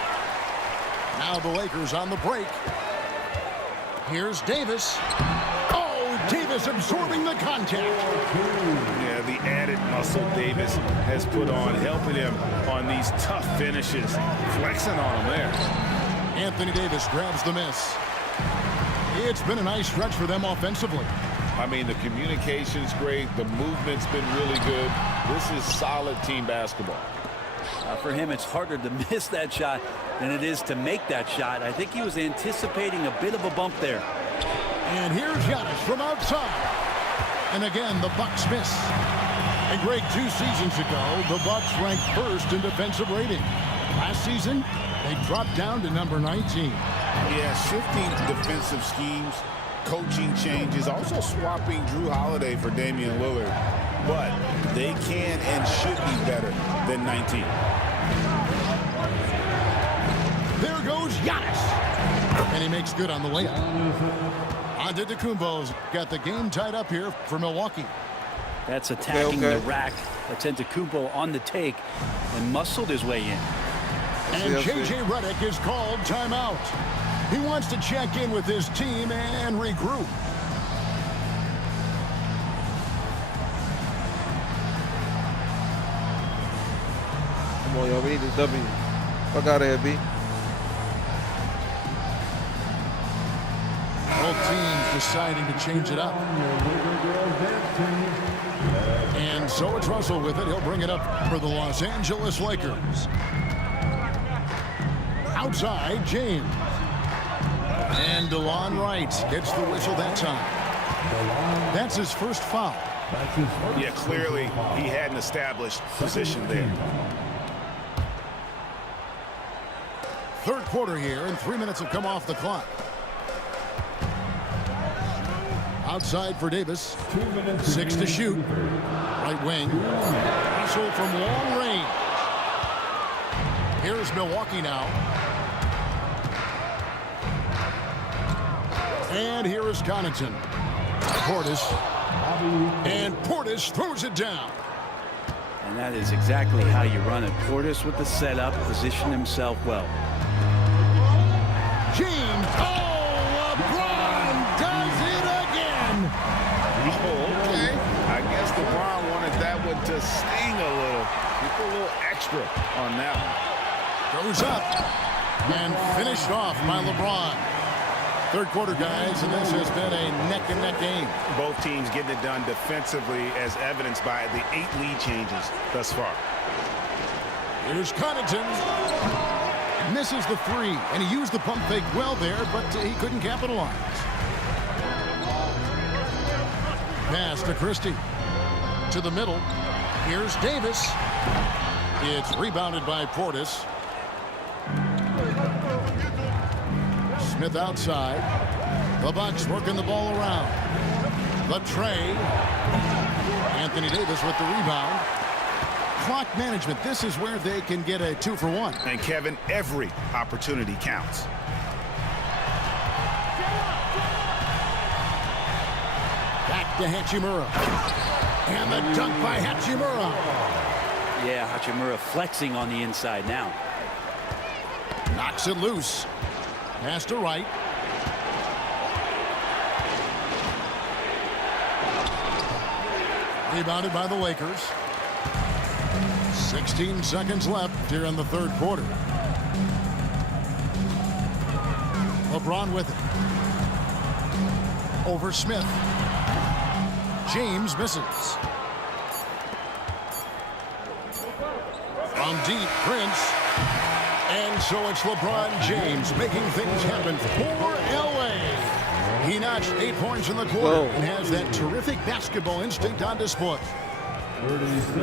Now the Lakers on the break. Here's Davis. Oh, Davis absorbing the contact. Yeah, the added muscle Davis has put on, helping him on these tough finishes. Flexing on him there. Anthony Davis grabs the miss. It's been a nice stretch for them offensively. I mean, the communication's great. The movement's been really good. This is solid team basketball. For him, it's harder to miss that shot than it is to make that shot. I think he was anticipating a bit of a bump there. And here's Giannis from outside. And again, the Bucks miss. And Greg, 2 seasons ago, the Bucks ranked first in defensive rating. Last season, they dropped down to number 19. Yeah, shifting defensive schemes, coaching changes, also swapping Drew Holiday for Damian Lillard. But they can and should be better than 19. There goes Giannis. And he makes good on the layup. Antetokounmpo's got the game tied up here for Milwaukee. That's attacking the rack. Antetokounmpo on the take and muscled his way in. And J.J. Redick is called timeout. He wants to check in with his team and regroup. Come on, y'all. We need this W. Fuck out of here, B. Both teams deciding to change it up. And so it's Russell with it. He'll bring it up for the Los Angeles Lakers. Outside, James. And DeLon Wright gets the whistle that time. That's his first foul. Yeah, clearly he had an established position there. Third quarter here, and 3 minutes have come off the clock. Outside for Davis. 6 to shoot. Right wing. Russell from long range. Here's Milwaukee now. And here is Connaughton. Portis. And Portis throws it down. And that is exactly how you run it. Portis with the setup, position himself well. James. Oh, LeBron does it again. Oh, okay. I guess LeBron wanted that one to sting a little. He put a little extra on that one. Goes up. And finished off by LeBron. Third quarter, guys, and this has been a neck-and-neck game. Both teams getting it done defensively, as evidenced by the 8 lead changes thus far. Here's Connaughton. Misses the 3, and he used the pump fake well there, but he couldn't capitalize. Pass to Christie. To the middle. Here's Davis. It's rebounded by Portis. Smith outside. The Bucks working the ball around. The tray. Anthony Davis with the rebound. Clock management. This is where they can get a 2 for 1. And Kevin, every opportunity counts. Back to Hachimura. And the dunk by Hachimura. Yeah, Hachimura flexing on the inside now. Knocks it loose. Pass to Wright. Rebounded by the Lakers. 16 seconds left here in the third quarter. LeBron with it. Over Smith. James misses. From deep, Prince. And so it's LeBron James making things happen for L.A. He notched 8 points in the quarter and has that terrific basketball instinct on display. 36.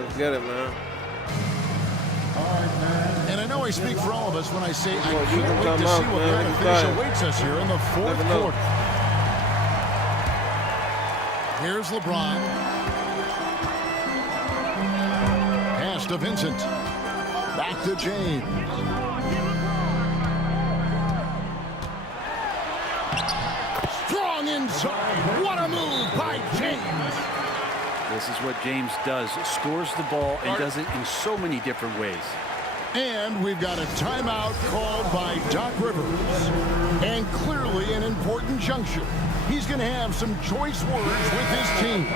Let's get it, man. And I know I speak for all of us when I say I can't wait to see what kind of finish awaits us here in the fourth quarter. Here's LeBron. Pass to Vincent. Back to James. Strong in inside. What a move by James. This is what James does. Scores the ball and does it in so many different ways. And we've got a timeout called by Doc Rivers. And clearly an important juncture. He's going to have some choice words with his team.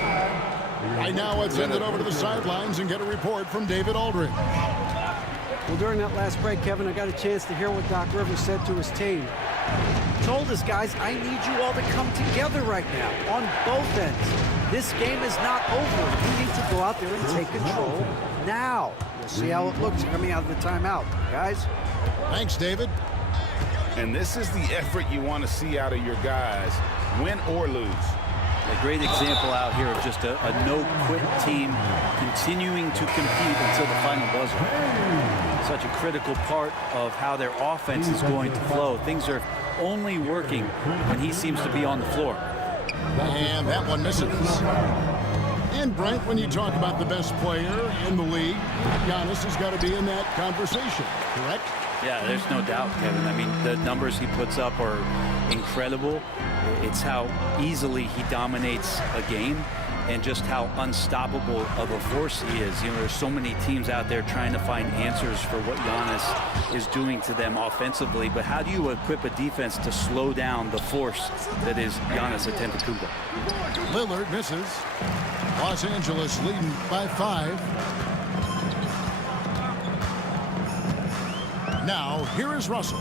Right now, let's send it over to the sidelines and get a report from David Aldridge. Well, during that last break, Kevin, I got a chance to hear what Doc Rivers said to his team. He told us, guys, I need you all to come together right now on both ends. This game is not over. You need to go out there and take control now. We'll see how it looks coming out of the timeout, guys. Thanks, David. And this is the effort you want to see out of your guys, win or lose. A great example out here of just a no-quit team continuing to compete until the final buzzer. Such a critical part of how their offense is going to flow. Things are only working when he seems to be on the floor. And that one misses. And Brent, when you talk about the best player in the league, Giannis has got to be in that conversation, correct? Yeah, there's no doubt, Kevin. I mean, the numbers he puts up are incredible. It's how easily he dominates a game and just how unstoppable of a force he is. You know, there's so many teams out there trying to find answers for what Giannis is doing to them offensively, but how do you equip a defense to slow down the force that is Giannis Antetokounmpo? Lillard misses. Los Angeles leading by 5. Now, here is Russell.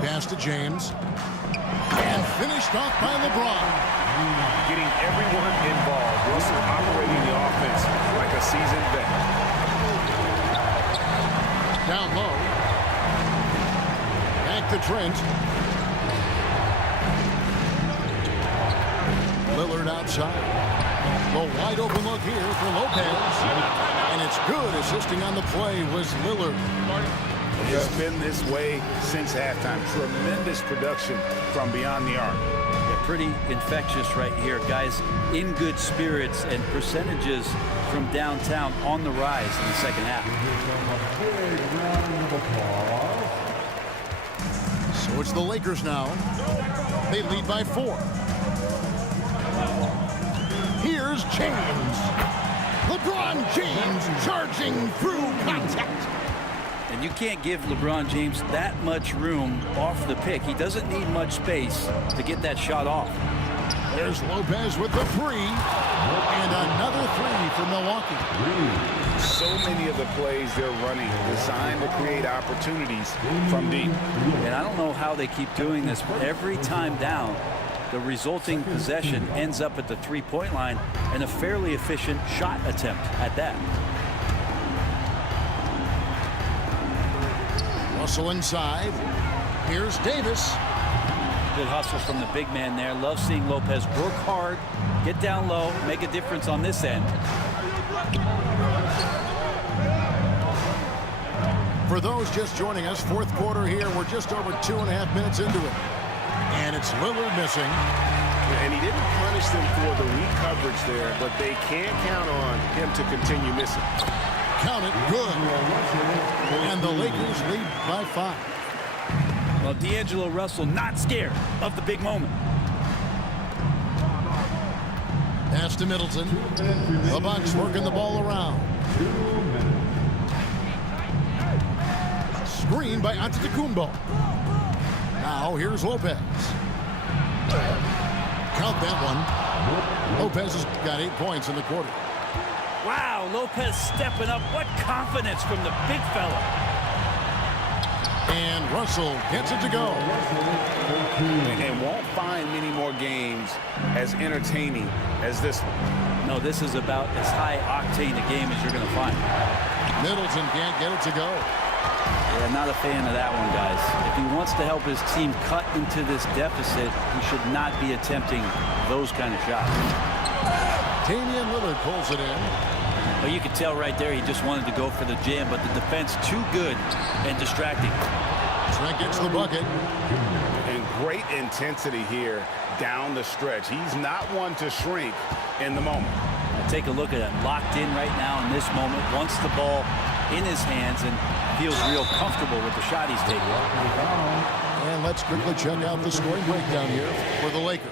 Pass to James. And finished off by LeBron. Getting everyone involved. Russell operating the offense like a seasoned vet. Down low. Back to Trent. Lillard outside. The wide open look here for Lopez. And it's good. Assisting on the play was Lillard. It's been this way since halftime. Tremendous production from beyond the arc. Yeah, pretty infectious right here. Guys in good spirits and percentages from downtown on the rise in the second half. So it's the Lakers now. They lead by 4. Here's James. LeBron James charging through contact. And you can't give LeBron James that much room off the pick. He doesn't need much space to get that shot off. There's Lopez with the 3. And another 3 for Milwaukee. So many of the plays they're running designed to create opportunities from deep. And I don't know how they keep doing this, but every time down, the resulting possession ends up at the three-point line and a fairly efficient shot attempt at that. Russell inside. Here's Davis. Good hustle from the big man there. Love seeing Lopez work hard, get down low, make a difference on this end. For those just joining us, fourth quarter here. We're just over 2.5 minutes into it. And it's Lillard missing. And he didn't punish them for the weak coverage there, but they can't count on him to continue missing. Count it, good. And the Lakers lead by 5. Well, D'Angelo Russell not scared of the big moment. Pass to Middleton. The Bucks working the ball around. Screen by Antetokounmpo. Now here's Lopez. Count that one. Lopez has got 8 points in the quarter. Wow, Lopez stepping up. What confidence from the big fella. And Russell gets it to go. And won't find many more games as entertaining as this one. No, this is about as high octane a game as you're going to find. Middleton can't get it to go. Yeah, not a fan of that one, guys. If he wants to help his team cut into this deficit, he should not be attempting those kind of shots. Damian Lillard pulls it in. Well, you could tell right there he just wanted to go for the jam, but the defense too good and distracting. Trent gets the bucket. And great intensity here down the stretch. He's not one to shrink in the moment. Take a look at it. Locked in right now in this moment. Wants the ball in his hands and feels real comfortable with the shot he's taking. And let's quickly check out the scoring breakdown here for the Lakers.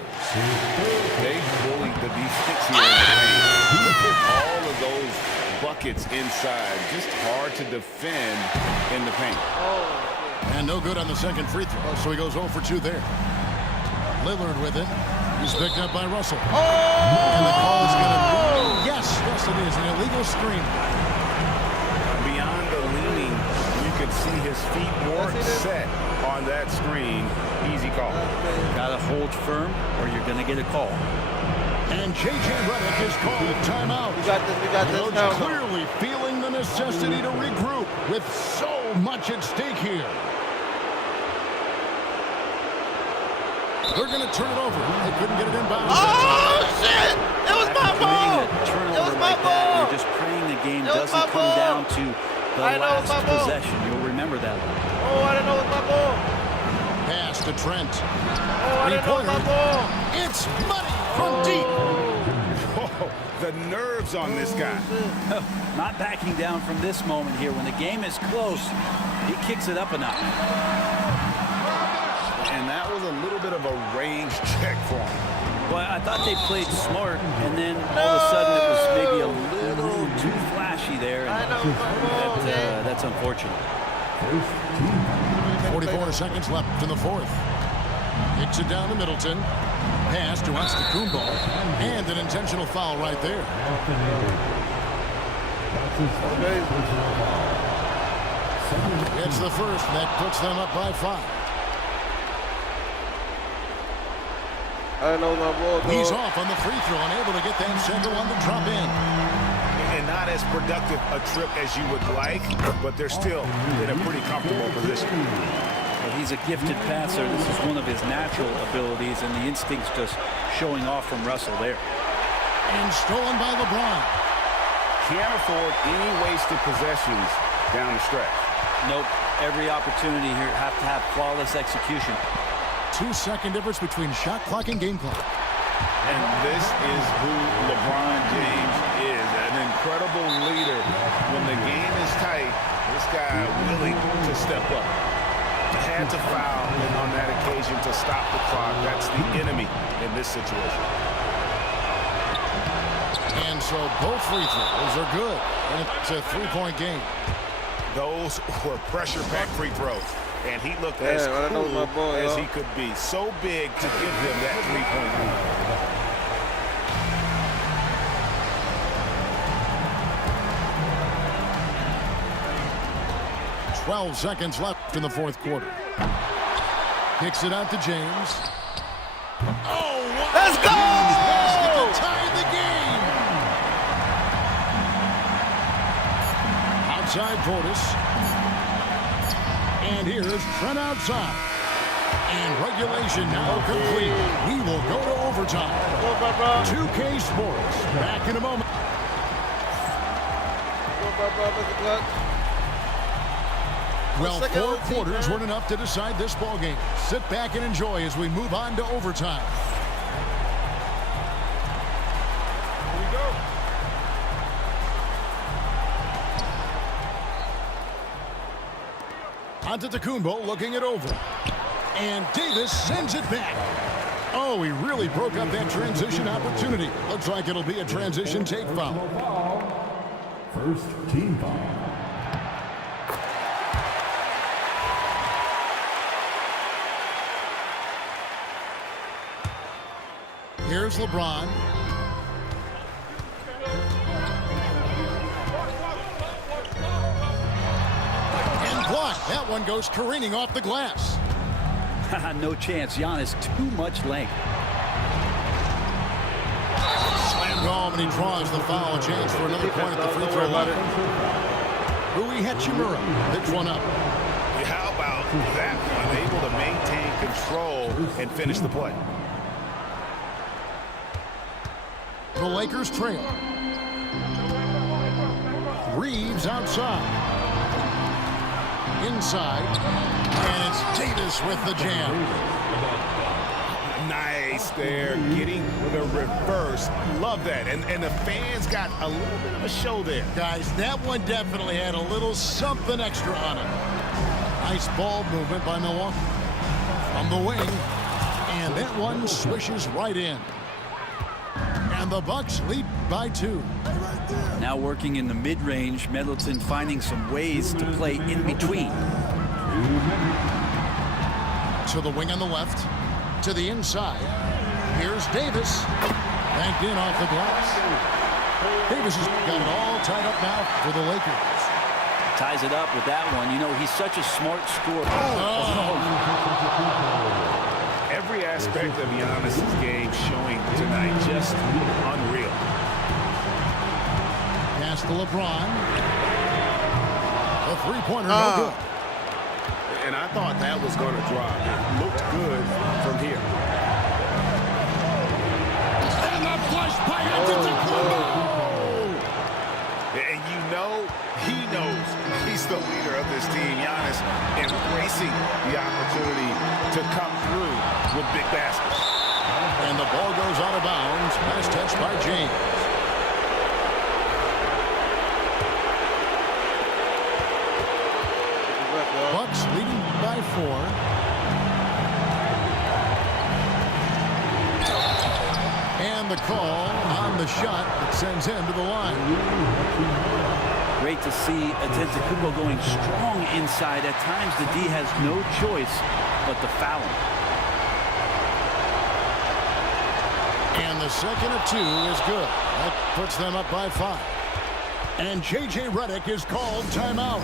They bullied the defense here in the paint. Look at all of those buckets inside. Just hard to defend in the paint. And no good on the second free throw, so he goes 0 for 2 there. Lillard with it. He's picked up by Russell. And the call is going to be, yes, it is, an illegal screen. Beyond the leaning, you can see his feet weren't set on that screen. Easy call. Got to hold firm or you're going to get a call. And J.J. Redick is called timeout. We got this now. Clearly feeling the necessity to regroup with so much at stake here. They're going to turn it over. They couldn't get it inbound. Oh, shit! It was my ball! It was my ball! You're just praying the game doesn't come down to the last possession. You'll remember that one. Oh, I didn't know it was my ball. Pass to Trent. Oh, I didn't know it was my ball. It's money from deep. Oh, the nerves on this guy. Not backing down from this moment here. When the game is close, he kicks it up a notch. And that was a little bit of a range check for him. Well, I thought they played smart, and then all of a sudden it was maybe a little too flashy there. And that's unfortunate. 44 seconds left in the fourth. Kicks it down to Middleton. Pass to Antetokounmpo. And an intentional foul right there. It's the first, and that puts them up by 5. I know my ball. He's off on the free throw, unable to get that second one to drop in. And not as productive a trip as you would like, but they're still in a pretty comfortable position. Well, he's a gifted passer. This is one of his natural abilities, and the instinct's just showing off from Russell there. And stolen by LeBron. Can't afford any wasted possessions down the stretch. Nope. Every opportunity here have to have flawless execution. 2-second difference between shot clock and game clock. And this is who LeBron James is, an incredible leader. When the game is tight, this guy willing to step up. Had to foul on that occasion to stop the clock. That's the enemy in this situation. And so both free throws are good. And it's a 3-point game. Those were pressure-packed free throws. And he looked as cool as he could be. So big to give him that 3-point lead. 12 seconds left in the fourth quarter. Kicks it out to James. Oh, what? Let's go! Basket to tie the game. Outside Portis. And here's Trent outside. And regulation now complete. We will go to overtime. 2K Sports. Back in a moment. Well, 4 quarters weren't enough to decide this ball game. Sit back and enjoy as we move on to overtime. Here we go. Antetokounmpo looking it over. And Davis sends it back. Oh, he really broke up that transition opportunity. Looks like it'll be a transition take foul. First team foul. Here's LeBron. And blocked. That one goes careening off the glass. No chance. Giannis, too much length. Slammed home, and he draws the foul. A chance for another point at the free throw line. Rui Hachimura picks one up. How about that one? Able to maintain control and finish the play. The Lakers trail. Reeves outside. Inside. And it's Davis with the jam. Nice there, getting the reverse. Love that. And the fans got a little bit of a show there. Guys, that one definitely had a little something extra on it. Nice ball movement by Milwaukee. From the wing. And that one swishes right in. And the Bucks lead by 2. Now working in the mid-range, Middleton finding some ways to play in between. To the wing on the left. To the inside. Here's Davis. Banked in off the glass. Davis has got it all tied up now for the Lakers. Ties it up with that one. You know, he's such a smart scorer. Every aspect of Giannis' game showing tonight, just unreal. Pass to LeBron. A three-pointer, no good. And I thought that was going to drop. It looked good from here. And the flush by Antetokounmpo. And you know, he knows he's the leader of this team. Giannis embracing the opportunity to come through with big baskets. And the ball goes out of bounds. Nice touch by James. Bucks leading by 4. And the call on the shot that sends him to the line. Great to see Antetokounmpo going strong inside. At times, the D has no choice but to foul him. And the second of 2 is good. That puts them up by 5. And J.J. Redick is called timeout.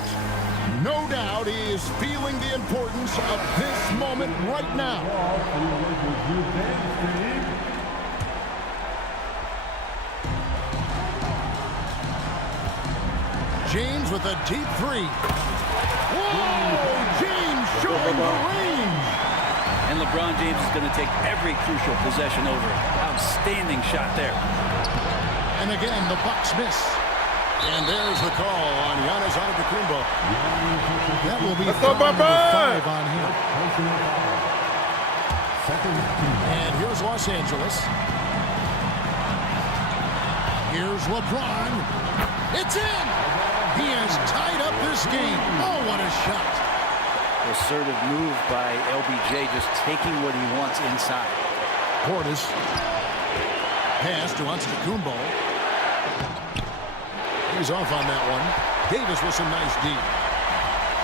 No doubt he is feeling the importance of this moment right now. James with a deep 3. Whoa! James showing the range. And LeBron James is going to take every crucial possession over. Outstanding shot there. And again, the Bucks miss. And there's the call on Giannis Antetokounmpo. That will be foul number 5 on him. And here's Los Angeles. Here's LeBron. It's in! He has tied up this game. Oh, what a shot. Assertive move by LBJ, just taking what he wants inside. Portis. Pass to Antetokounmpo. He's off on that one. Davis with some nice D.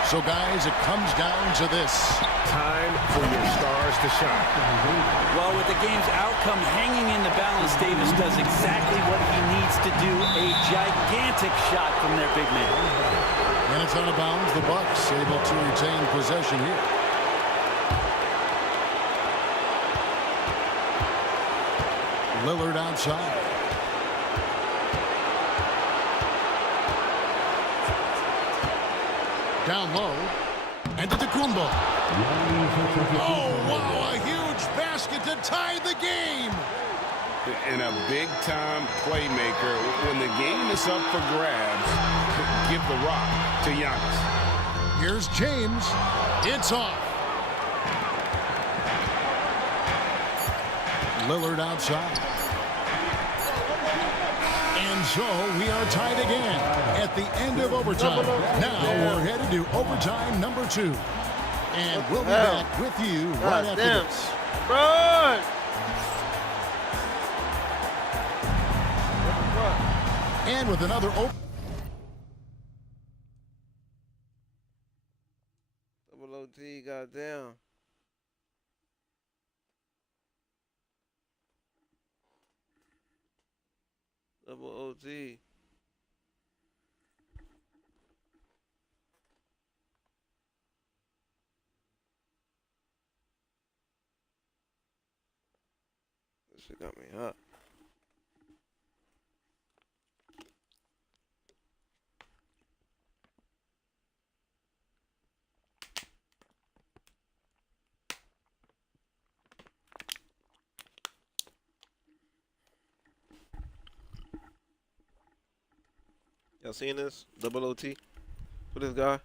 So, guys, it comes down to this. Time for your stars to shine. Well, with the game's outcome hanging in the balance, Davis does exactly what he needs to do. A gigantic shot from their big man. And it's out of bounds. The Bucks able to retain possession here. Lillard outside. Down low. And to Antetokounmpo. Oh, wow, a huge basket to tie the game. And a big-time playmaker. When the game is up for grabs, give the rock to Giannis. Here's James. It's off. Lillard outside. And so we are tied again at the end of overtime. Now we're headed to overtime number 2. And we'll be back with you right after this. Run! And with another Double OT, goddamn. Double OT. This shit got me up. Y'all seeing this? Double OT for this guy?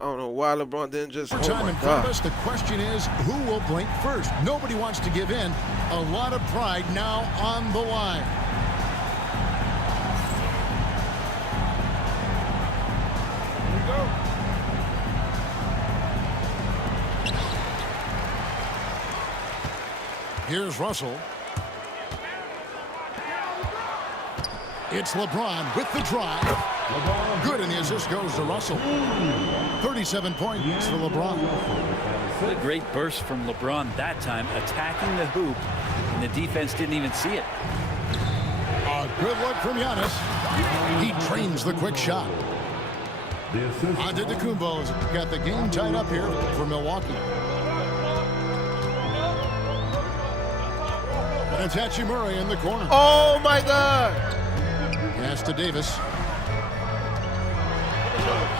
I don't know why LeBron didn't just. Time in front of us. The question is, who will blink first? Nobody wants to give in. A lot of pride now on the line. Here we go. Here's Russell. It's LeBron with the drive. Good, and the assist goes to Russell. 37 points for LeBron. What a great burst from LeBron that time, attacking the hoop, and the defense didn't even see it. A good look from Giannis. He trains the quick shot. Antetokounmpo's got the game tied up here for Milwaukee. And it's Hachimura in the corner. Oh, my God. Pass to Davis.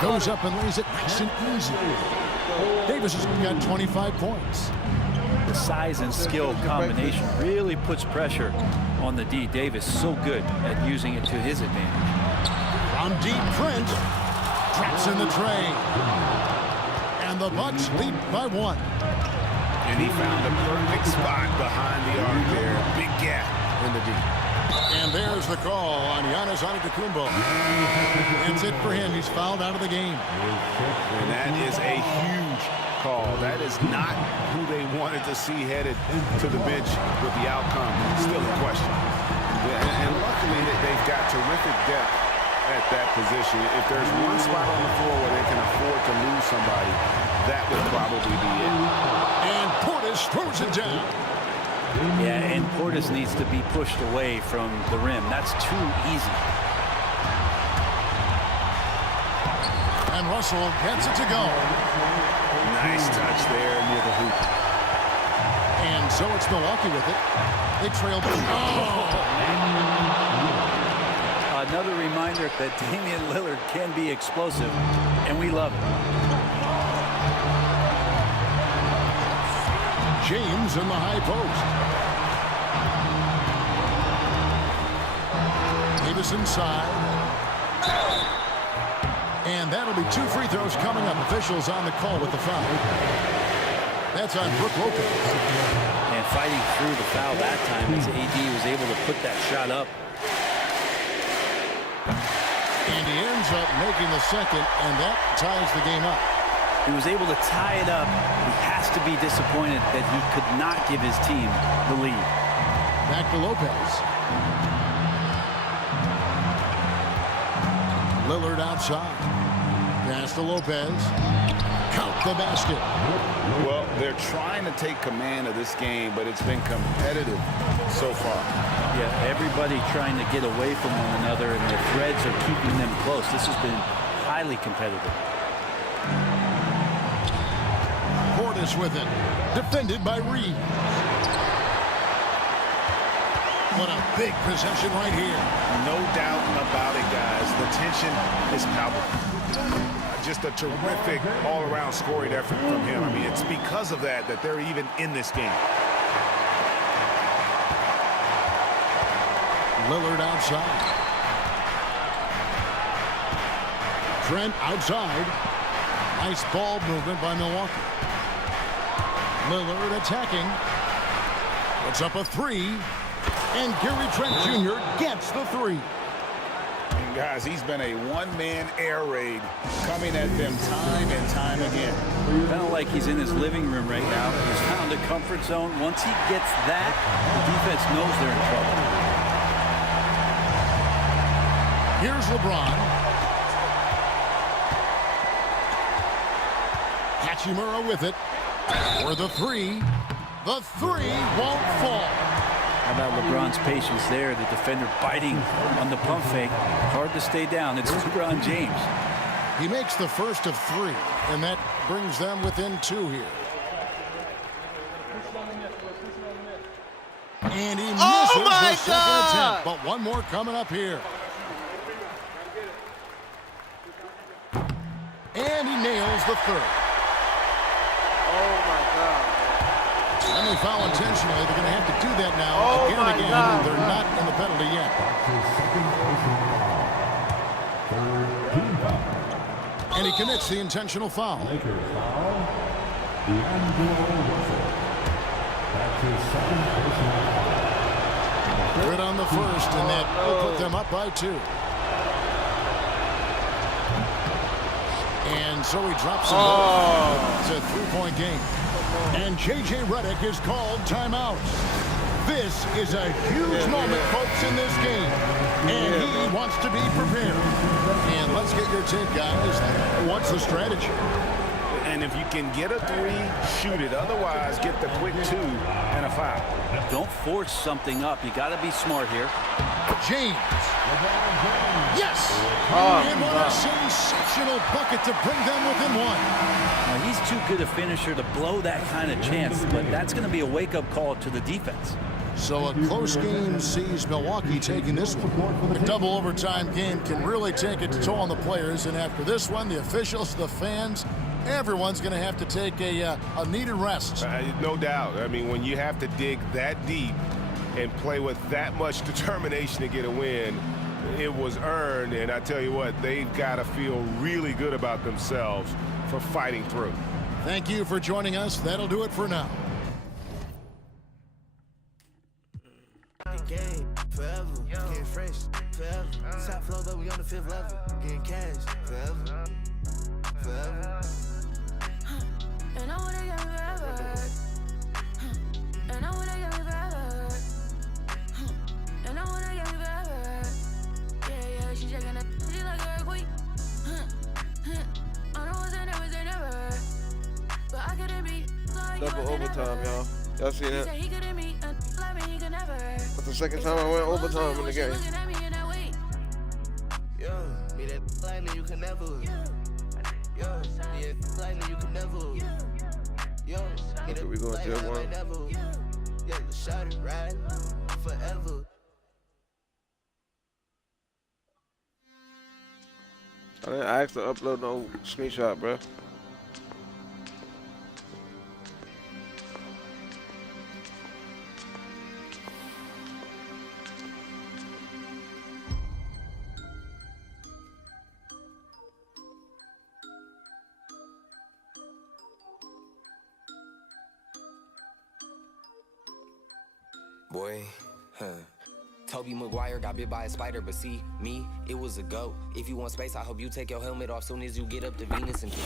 Goes up and lays it nice and easy. Davis has got 25 points. The size and skill combination really puts pressure on the D. Davis so good at using it to his advantage. From deep, Trent traps in the tray. And the Bucks lead by 1. And he found the perfect spot behind the arc there. Big gap in the D. And there's the call on Giannis Antetokounmpo. That's it for him. He's fouled out of the game. And that is a huge call. That is not who they wanted to see headed to the bench with the outcome still in question. And luckily they've got terrific depth at that position. If there's one spot on the floor where they can afford to lose somebody, that would probably be it. And Portis throws it down. Yeah, and Portis needs to be pushed away from the rim. That's too easy. And Russell gets it to go. Nice touch there near the hoop. And so it's Milwaukee with it. They trail. Another reminder that Damian Lillard can be explosive, and we love it. James in the high post. Davis inside. And that'll be 2 free throws coming up. Officials on the call with the foul. That's on Brook Lopez. And fighting through the foul that time as AD was able to put that shot up. And he ends up making the second, and that ties the game up. He was able to tie it up. He has to be disappointed that he could not give his team the lead. Back to Lopez. Lillard outside. Pass to Lopez. Count the basket. Well, they're trying to take command of this game, but it's been competitive so far. Yeah, everybody trying to get away from one another, and the threads are keeping them close. This has been highly competitive. Portis with it. Defended by Reed. What a big possession right here. No doubt about it, guys. The tension is palpable. Just a terrific all-around scoring effort from him. I mean, it's because of that they're even in this game. Lillard outside. Trent outside. Nice ball movement by Milwaukee. Lillard attacking. Puts up a 3. And Gary Trent Jr. gets the 3. And guys, he's been a one-man air raid coming at them time and time again. Kind of like he's in his living room right now. He's found a comfort zone. Once he gets that, the defense knows they're in trouble. Here's LeBron. Hachimura with it. For the 3. The 3 won't fall. How about LeBron's patience there? The defender biting on the pump fake. Hard to stay down. It's LeBron James. He makes the first of 3, and that brings them within 2 here. And he misses the second attempt, but one more coming up here. And he nails the 3rd. Oh, my God. And they foul intentionally. They're going to have to do that now again and again. God. They're not in the penalty yet. And he commits the intentional foul. Good on the first, and that will put them up by 2. And so he drops him. It's a 3-point game. And J.J. Redick is called timeout. This is a huge moment, folks, in this game. And he wants to be prepared. And let's get your take, guys. What's the strategy? And if you can get a 3, shoot it. Otherwise, get the quick 2 and a foul. Don't force something up. You got to be smart here. James. Yes! And what a sensational bucket to bring them within 1. Now, he's too good a finisher to blow that kind of chance, but that's going to be a wake-up call to the defense. So a close game sees Milwaukee taking this one. A double overtime game can really take a toll on the players, and after this one, the officials, the fans, everyone's going to have to take a needed rest. No doubt. I mean, when you have to dig that deep and play with that much determination to get a win, it was earned, and I tell you what, they've got to feel really good about themselves for fighting through. Thank you for joining us. That'll do it for now. Game forever, getting fresh forever. Top floor, but we on the 5th level, getting cash forever, forever. And I wanna get me forever. And I wanna get me forever. And I wanna get me forever. Yeah, she checking up, she like a earthquake. I know it's never, but I couldn't be like double overtime, y'all. Y'all see that? That's the second time I went overtime in the game. Yo, me that like me, you can never. Yo, me that like me, you can never. Yo, me that we going like to me, one. never. Yeah, you shot it right forever. I didn't ask to upload no screenshot, bro. Boy, Toby Maguire got bit by a spider, but see, me, it was a goat. If you want space, I hope you take your helmet off soon as you get up to Venus. And even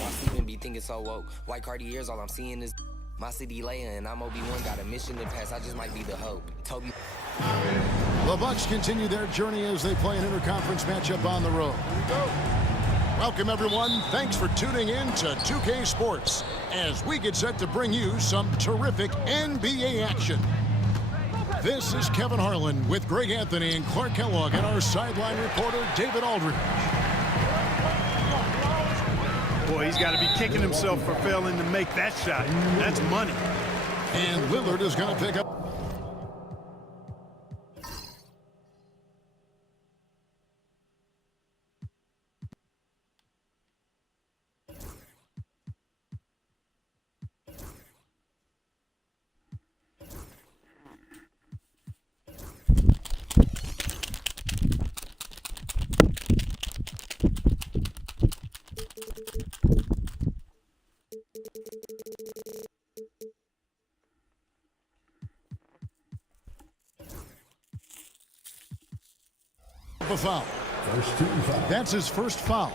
while sleeping, be thinking so woke. White Cartiers, all I'm seeing is my city Leia, and I'm OB1, got a mission to pass. I just might be the hope. Toby. The Bucks continue their journey as they play an interconference matchup on the road. Welcome, everyone. Thanks for tuning in to 2K Sports as we get set to bring you some terrific NBA action. This is Kevin Harlan with Greg Anthony and Clark Kellogg and our sideline reporter, David Aldridge. Boy, he's got to be kicking himself for failing to make that shot. That's money. And Lillard is going to pick up. A foul. That's his first foul.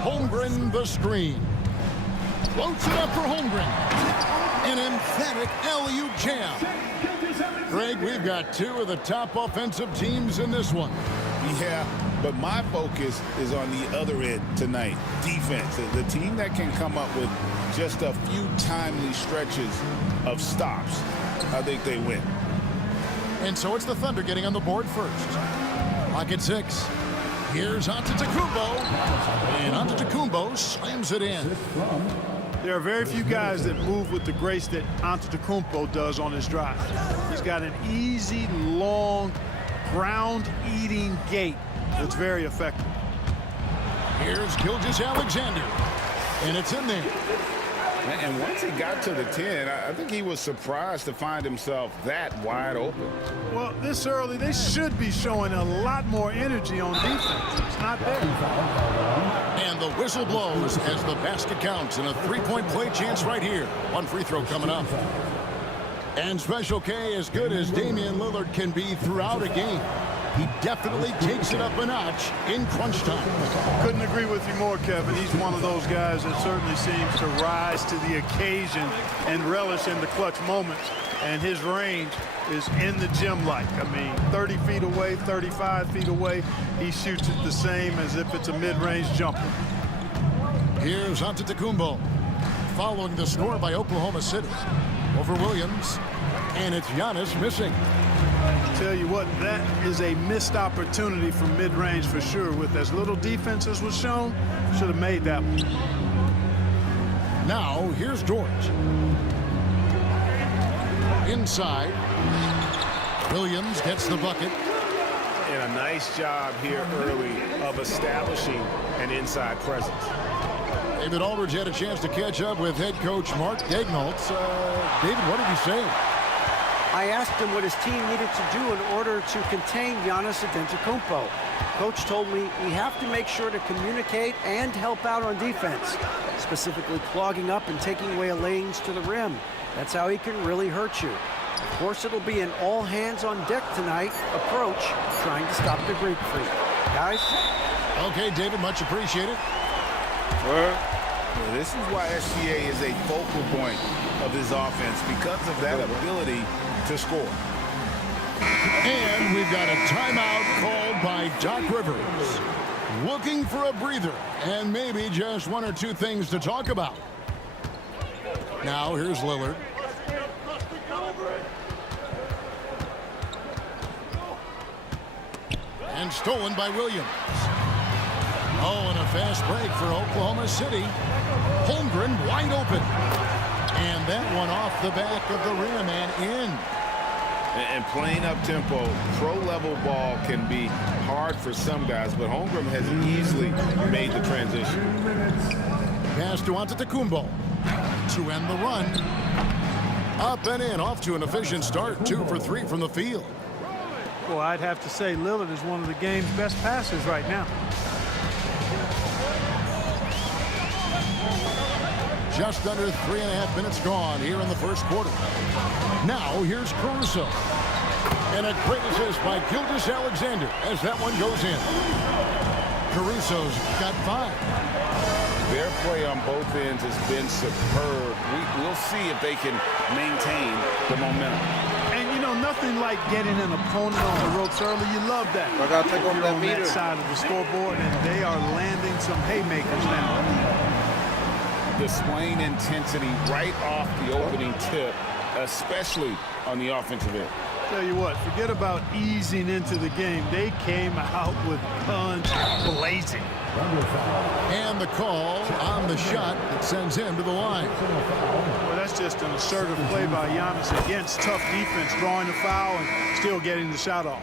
Holmgren the screen. Floats it up for Holmgren. An emphatic LU jam. Greg, we've got 2 of the top offensive teams in this one. Yeah, but my focus is on the other end tonight. Defense. The team that can come up with just a few timely stretches of stops, I think they win. And so it's the Thunder getting on the board first. Clock at 6. Here's Antetokounmpo. And Antetokounmpo slams it in. There are very few guys that move with the grace that Antetokounmpo does on his drive. He's got an easy, long, ground-eating gait that's very effective. Here's Gilgeous-Alexander. And it's in there. And once he got to the 10, I think he was surprised to find himself that wide open. Well, this early, they should be showing a lot more energy on defense. It's not there. And the whistle blows as the basket counts and a 3-point play chance right here. 1 free throw coming up. And Special K as good as Damian Lillard can be throughout a game. He definitely takes it up a notch in crunch time. Couldn't agree with you more, Kevin. He's one of those guys that certainly seems to rise to the occasion and relish in the clutch moments. And his range is in the gym-like. I mean, 30 feet away, 35 feet away, he shoots it the same as if it's a mid-range jumper. Here's Antetokounmpo, following the score by Oklahoma City over Williams, and it's Giannis missing. Tell you what, that is a missed opportunity from mid-range for sure. With as little defense as was shown, should have made that one. Now, here's George. Inside. Williams gets the bucket. And a nice job here early of establishing an inside presence. David Aldridge had a chance to catch up with head coach Mark Daignault. David, what did he say? I asked him what his team needed to do in order to contain Giannis Antetokounmpo. Coach told me we have to make sure to communicate and help out on defense, specifically clogging up and taking away lanes to the rim. That's how he can really hurt you. Of course, it'll be an all-hands-on-deck tonight approach, trying to stop the Greek Freak. Guys? Okay, David, much appreciated. Well, this is why SGA is a focal point of this offense, because of that ability to score. And we've got a timeout called by Doc Rivers. Looking for a breather and maybe just one or two things to talk about. Now here's Lillard. And stolen by Williams. Oh, and a fast break for Oklahoma City. Holmgren wide open. And that one off the back of the rim and in. And playing up tempo, pro-level ball can be hard for some guys, but Holmgren has easily made the transition. Pass to Antetokounmpo to end the run. Up and in, off to an efficient start. 2 for 3 from the field. Well, I'd have to say Lillard is one of the game's best passers right now. Just under 3.5 minutes gone here in the first quarter. Now here's Caruso. And a great assist by Gilgeous-Alexander as that one goes in. Caruso's got 5. Their play on both ends has been superb. We'll see if they can maintain the momentum. And, you know, nothing like getting an opponent on the ropes early. You love that. I gotta take off You're that on meter. that side of the scoreboard, and they are landing some haymakers now. Displaying intensity right off the opening tip, especially on the offensive end. Tell you what, forget about easing into the game. They came out with guns blazing. And the call on the shot that sends him to the line. Well, that's just an assertive play by Giannis against tough defense, drawing the foul and still getting the shot off.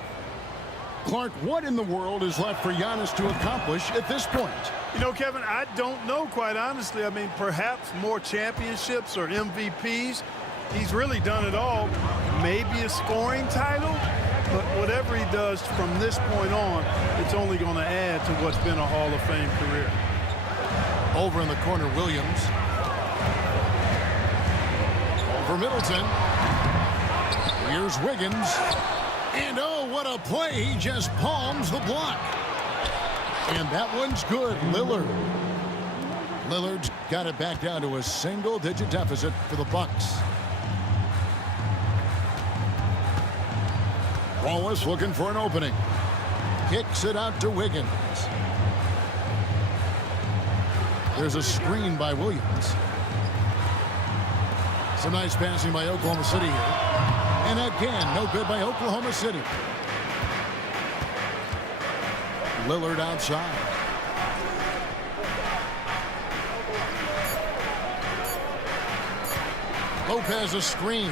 Clark, what in the world is left for Giannis to accomplish at this point? You know, Kevin, I don't know, quite honestly. I mean, perhaps more championships or MVPs. He's really done it all. Maybe a scoring title, but whatever he does from this point on, it's only going to add to what's been a Hall of Fame career. Over in the corner, Williams. Over Middleton. Here's Wiggins. And oh, what a play. He just palms the block. And that one's good. Lillard's got it back down to a single-digit deficit for the Bucks. Wallace looking for an opening. Kicks it out to Wiggins. There's a screen by Williams. Some nice passing by Oklahoma City here. And again, no good by Oklahoma City. Lillard outside. Lopez a screen.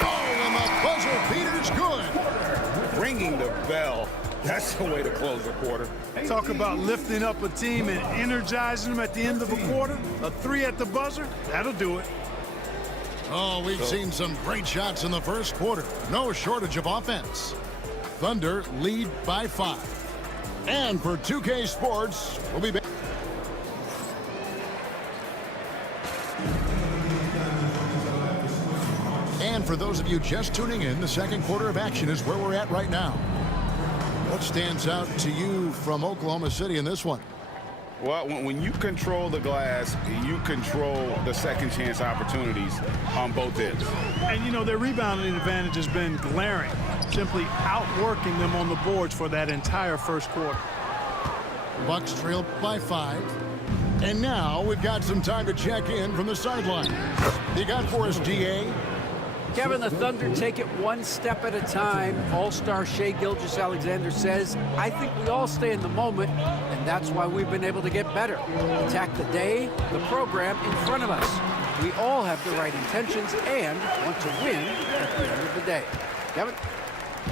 Oh, and the buzzer beater's good. Ringing the bell. That's the way to close the quarter. Talk about lifting up a team and energizing them at the end of a quarter. A 3 at the buzzer, that'll do it. Oh, we've seen some great shots in the first quarter. No shortage of offense. Thunder lead by 5. And for 2K Sports, we'll be back. And for those of you just tuning in, the second quarter of action is where we're at right now. What stands out to you from Oklahoma City in this one? Well, when you control the glass, you control the second chance opportunities on both ends. And, you know, their rebounding advantage has been glaring, simply outworking them on the boards for that entire first quarter. Bucks trail by 5. And now we've got some time to check in from the sideline. You got for us, DA? Kevin, the Thunder take it one step at a time. All-star Shai Gilgeous-Alexander says, I think we all stay in the moment, and that's why we've been able to get better. Attack the day, the program in front of us. We all have the right intentions and want to win at the end of the day. Kevin?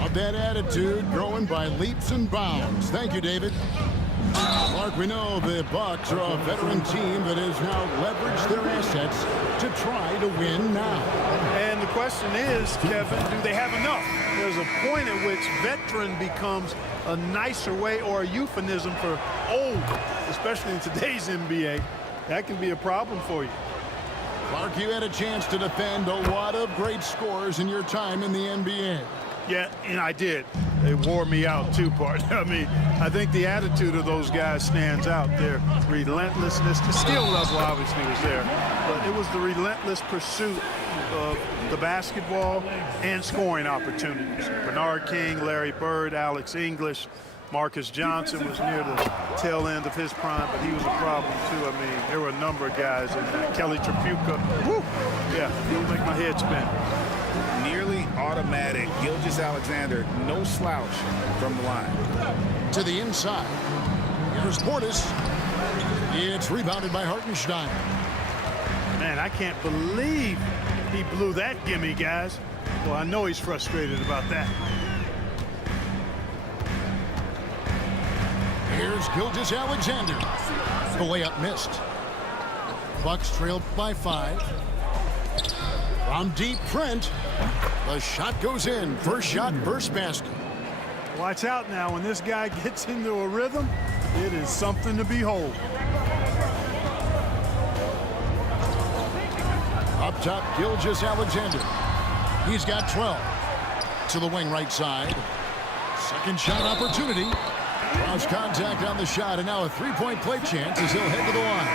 Of that attitude growing by leaps and bounds. Thank you, David. Mark, we know the Bucks are a veteran team that has now leveraged their assets to try to win now. And the question is, Kevin, do they have enough? There's a point at which veteran becomes a nicer way or a euphemism for old, especially in today's NBA. That can be a problem for you. Mark, you had a chance to defend a lot of great scores in your time in the NBA. Yeah, and I did. They wore me out too, partner. I mean, I think the attitude of those guys stands out. Their relentlessness, the skill level obviously was there, but it was the relentless pursuit of the basketball and scoring opportunities. Bernard King, Larry Bird, Alex English, Marcus Johnson was near the tail end of his prime, but he was a problem too. I mean, there were a number of guys in that. Kelly Tripucka, woo, yeah, he'll make my head spin. Nearly automatic. Gilgeous-Alexander, no slouch from the line. To the inside. Here's Portis. It's rebounded by Hartenstein. Man, I can't believe he blew that gimme, guys. Well, I know he's frustrated about that. Here's Gilgeous-Alexander. The layup missed. Bucks trailed by 5. From deep, Trent. The shot goes in. First shot, first basket. Watch out now. When this guy gets into a rhythm, it is something to behold. Up top, Gilgeous-Alexander. He's got 12. To the wing right side. Second shot opportunity. Cross contact on the shot, and now a three-point play chance as he'll head to the line.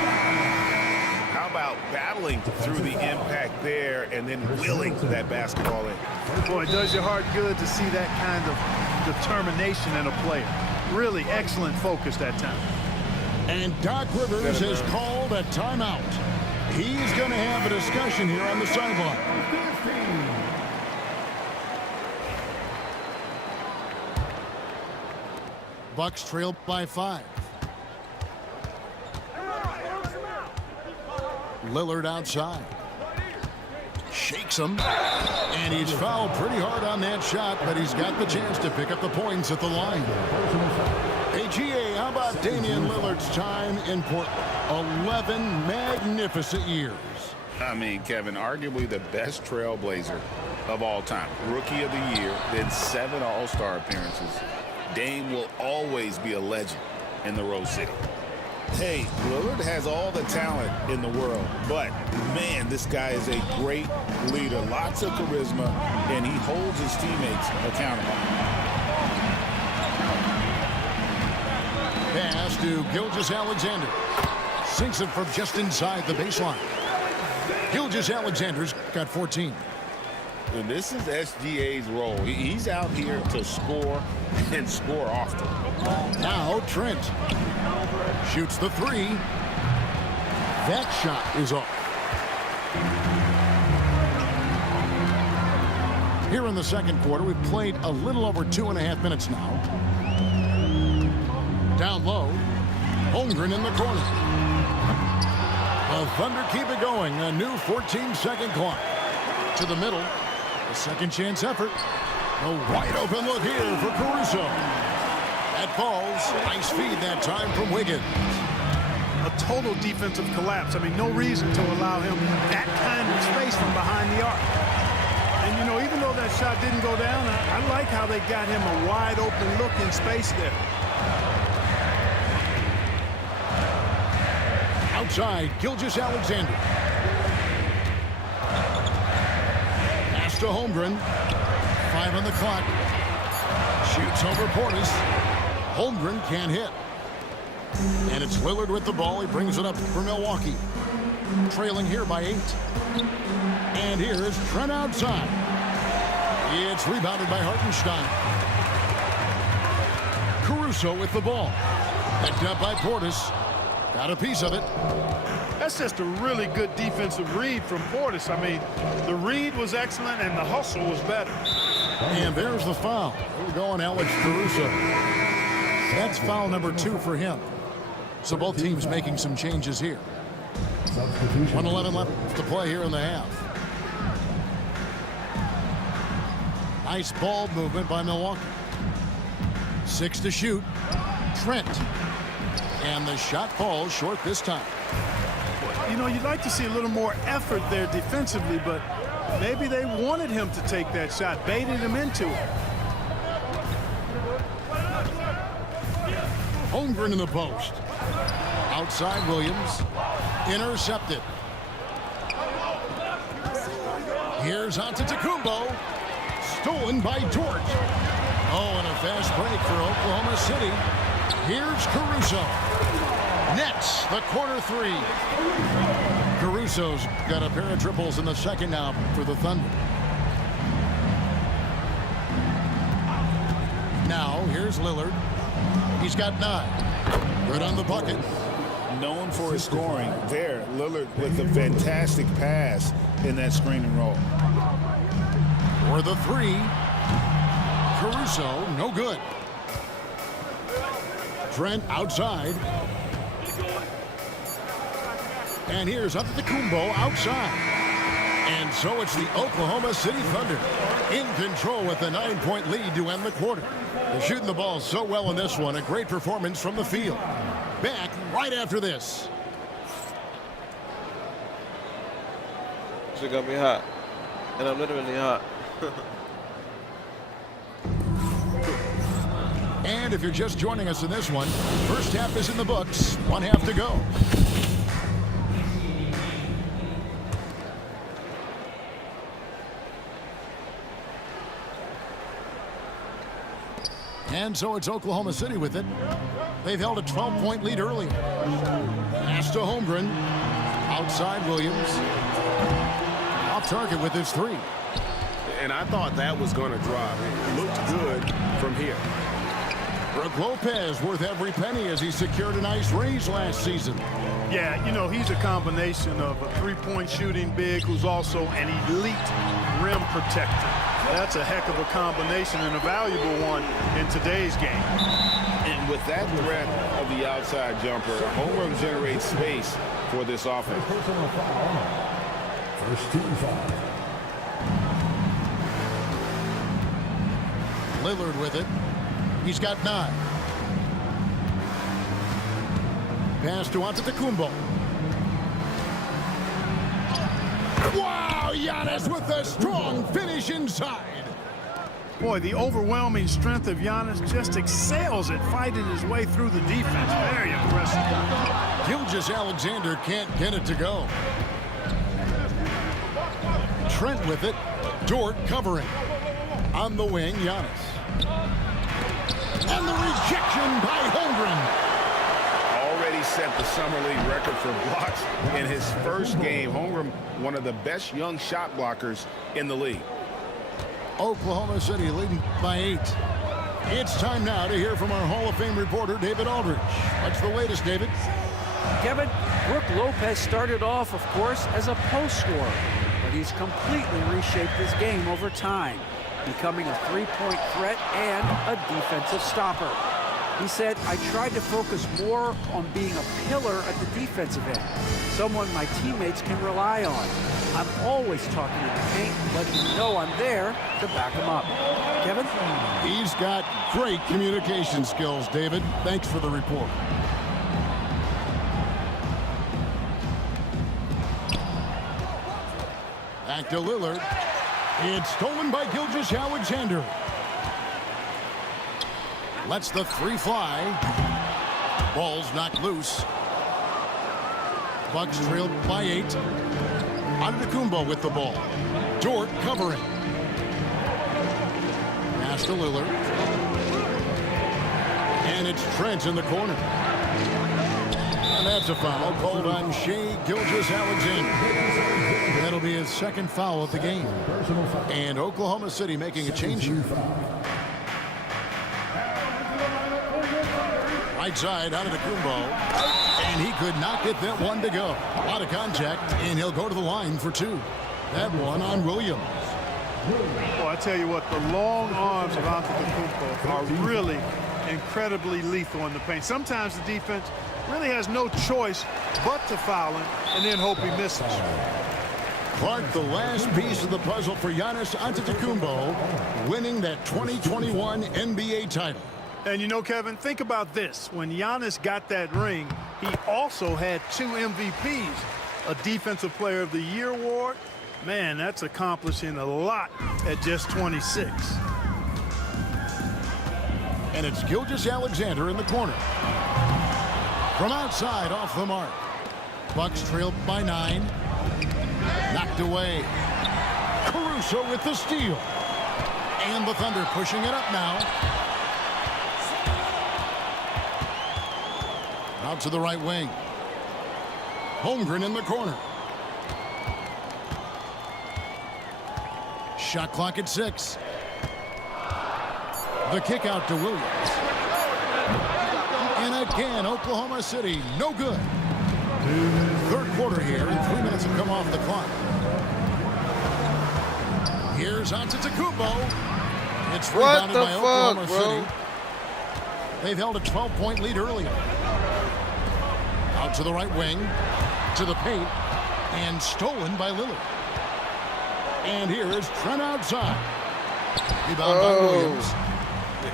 How about battling through the impact there and then willing that basketball in? Boy, it does your heart good to see that kind of determination in a player. Really excellent focus that time. And Doc Rivers has called a timeout. He's going to have a discussion here on the sideline. Bucks trail by 5. Lillard outside. Shakes him. And he's fouled pretty hard on that shot, but he's got the chance to pick up the points at the line. Hey, GA, how about Damian Lillard's time in Portland? 11 magnificent years. I mean, Kevin, arguably the best trailblazer of all time. Rookie of the year, then 7 All-Star appearances. Dame will always be a legend in the Rose City. Hey, Lillard has all the talent in the world, but, man, this guy is a great leader. Lots of charisma, and he holds his teammates accountable. Pass to Gilgeous-Alexander. Sinks it from just inside the baseline. Gilgeous-Alexander's got 14. And this is SGA's role. He's out here to score and score often. Now Trent shoots the 3. That shot is off. Here in the second quarter, we've played a little over 2.5 minutes now. Down low, Holmgren in the corner. The Thunder keep it going. A new 14-second clock. To the middle. A second chance effort. A wide open look here for Caruso. That falls. Nice feed that time from Wiggins. A total defensive collapse. I mean, no reason to allow him that kind of space from behind the arc. And, you know, even though that shot didn't go down, I like how they got him a wide open look in space there. Outside, Gilgeous-Alexander. Pass to Holmgren. 5 on the clock. Shoots over Portis. Holmgren can't hit. And it's Lillard with the ball. He brings it up for Milwaukee. Trailing here by 8. And here is Trent outside. It's rebounded by Hartenstein. Caruso with the ball. Picked up by Portis. Got a piece of it. That's just a really good defensive read from Portis. I mean, the read was excellent and the hustle was better. And there's the foul. We're going Alex Caruso. That's foul number 2 for him. So both teams making some changes here. 1:11 left to play here in the half. Nice ball movement by Milwaukee. 6 to shoot. Trent. And the shot falls short this time. You know, you'd like to see a little more effort there defensively, but maybe they wanted him to take that shot, baited him into it. Holmgren in the post. Outside Williams. Intercepted. Here's Antetokounmpo. Stolen by Dort. Oh, and a fast break for Oklahoma City. Here's Caruso. Nets the corner 3. Caruso's got a pair of triples in the second now for the Thunder. Now, here's Lillard. He's got 9. Good on the bucket. Known for his scoring. There, Lillard with a fantastic pass in that screen and roll. For the 3. Caruso, no good. Trent outside. And here's Antetokounmpo outside. And so it's the Oklahoma City Thunder in control with a 9-point lead to end the quarter. They're shooting the ball so well in this one. A great performance from the field. Back right after this. It's gonna be hot. And I'm literally hot. And if you're just joining us in this one, first half is in the books. 1 half to go. And so it's Oklahoma City with it. They've held a 12-point lead earlier. Pass to Holmgren. Outside Williams. Off target with his 3. And I thought that was going to drop. It looked good from here. Brook Lopez worth every penny as he secured a nice raise last season. Yeah, you know, he's a combination of a three-point shooting big who's also an elite rim protector. That's a heck of a combination and a valuable one in today's game. And with that threat of the outside jumper, Holmgren generates space for this offense. First team foul. Lillard with it. He's got 9. Pass to Antetokounmpo. Wow, Giannis with a strong finish inside. Boy, the overwhelming strength of Giannis just excels at fighting his way through the defense. Very impressive. Gilgeous-Alexander can't get it to go. Trent with it. Dort covering. On the wing, Giannis. And the rejection by Holmgren. Already set the Summer League record for blocks in his first game. Holmgren, one of the best young shot blockers in the league. Oklahoma City leading by 8. It's time now to hear from our Hall of Fame reporter, David Aldridge. What's the latest, David? Kevin, Brook Lopez started off, of course, as a post scorer, but he's completely reshaped his game over time, becoming a three-point threat and a defensive stopper. He said, I tried to focus more on being a pillar at the defensive end, someone my teammates can rely on. I'm always talking in the paint, letting them know I'm there to back them up. Kevin? He's got great communication skills, David. Thanks for the report. Back to Lillard. It's stolen by Gilgeous-Alexander. Lets the 3 fly. Ball's knocked loose. Bucks trailed by 8. Antetokounmpo with the ball. Dort covering. Pass to Lillard. And it's Trent in the corner. And that's a foul called on Shai Gilgeous-Alexander. That'll be his second foul of the game. And Oklahoma City making a change here. Right side out of the Kumbo. And he could not get that one to go. A lot of contact, and he'll go to the line for two. That one on Williams. Well, I tell you what, the long arms of Antetokounmpo are really incredibly lethal in the paint. Sometimes the defense really has no choice but to foul him and then hope he misses. Clark, the last piece of the puzzle for Giannis Antetokounmpo, winning that 2021 NBA title. And you know, Kevin, think about this. When Giannis got that ring, he also had 2 MVPs, a Defensive Player of the Year award. Man, that's accomplishing a lot at just 26. And it's Gilgeous-Alexander in the corner. From outside, off the mark. Bucks trailed by 9. Knocked away. Caruso with the steal. And the Thunder pushing it up now. Out to the right wing. Holmgren in the corner. Shot clock at 6. The kick out to Williams. And again, Oklahoma City, no good. Third quarter here, and 3 minutes have come off the clock. Here's Antetokounmpo. It's rebounded by Oklahoma City. They've held a 12-point lead earlier. Out to the right wing, to the paint, and stolen by Lillard. And here is Trent outside. Rebound by Williams.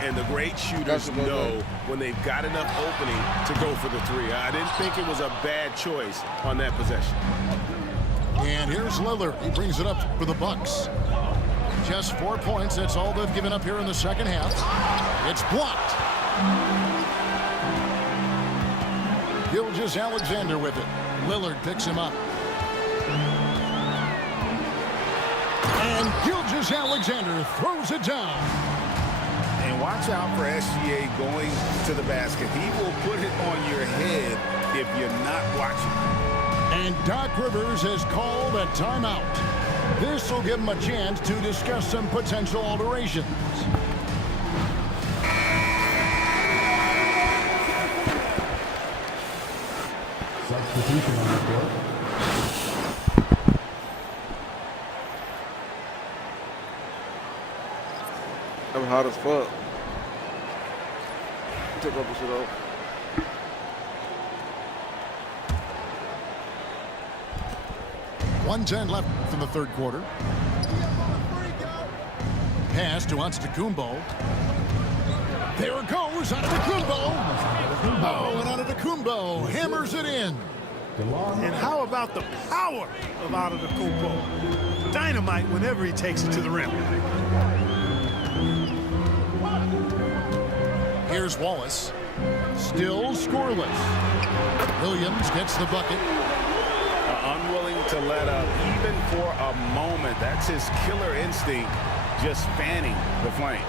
And the great shooters know when they've got enough opening to go for the 3. I didn't think it was a bad choice on that possession. And here's Lillard. He brings it up for the Bucks. Just 4 points. That's all they've given up here in the second half. It's blocked. Gilgeous-Alexander with it. Lillard picks him up. And Gilgeous-Alexander throws it down. And watch out for SGA going to the basket. He will put it on your head if you're not watching. And Doc Rivers has called a timeout. This will give him a chance to discuss some potential alterations. Substitution on the court. I'm hot as fuck. Took up the shit off. .110 left in the third quarter. Pass to Antetokounmpo. There it goes, Antetokounmpo. Oh, and Antetokounmpo hammers it in. And how about the power of Antetokounmpo? Dynamite whenever he takes it to the rim. Here's Wallace. Still scoreless. Williams gets the bucket. Unwilling to let up even for a moment. That's his killer instinct, just fanning the flames.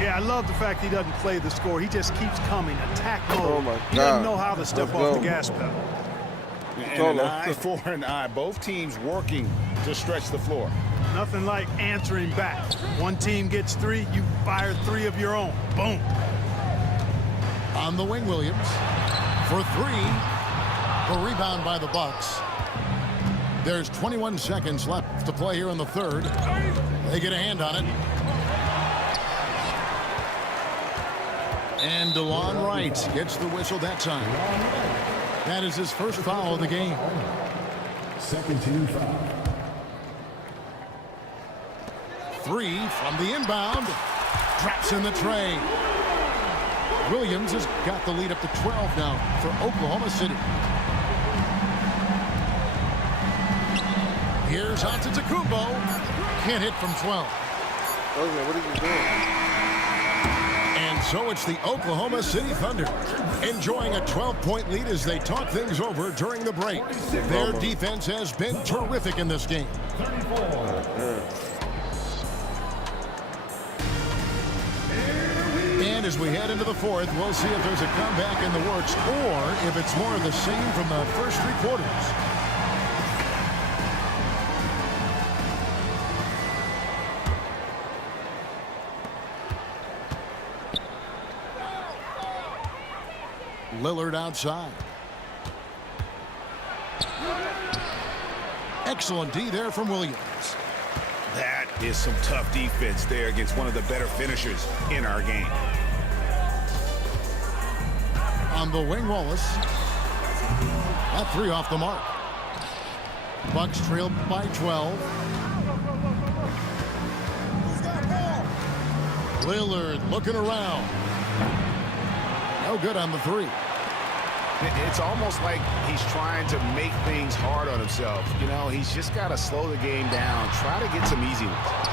Yeah, I love the fact he doesn't play the score. He just keeps coming, attack mode. Oh my God. He doesn't know how to step off the gas pedal. And an eye for an eye. Both teams working to stretch the floor. Nothing like answering back. One team gets 3, you fire 3 of your own. Boom. On the wing, Williams for 3. The rebound by the Bucks. There's 21 seconds left to play here in the third. They get a hand on it. And DeLon Wright gets the whistle that time. That is his first foul of the game. Second team foul. 3 from the inbound. Traps in the tray. Williams has got the lead up to 12 now for Oklahoma City. Here's Antetokounmpo. Can't hit from 12. Okay, what are you doing? And so it's the Oklahoma City Thunder enjoying a 12-point lead as they talk things over during the break. Their defense has been terrific in this game. And And as we head into the fourth, we'll see if there's a comeback in the works or if it's more of the same from the first 3 quarters. Lillard outside. Excellent D there from Williams. That is some tough defense there against one of the better finishers in our game. On the wing, Wallace. That 3 off the mark. Bucks trail by 12. Lillard looking around. No good on the 3. It's almost like he's trying to make things hard on himself. You know, he's just got to slow the game down, try to get some easy ones.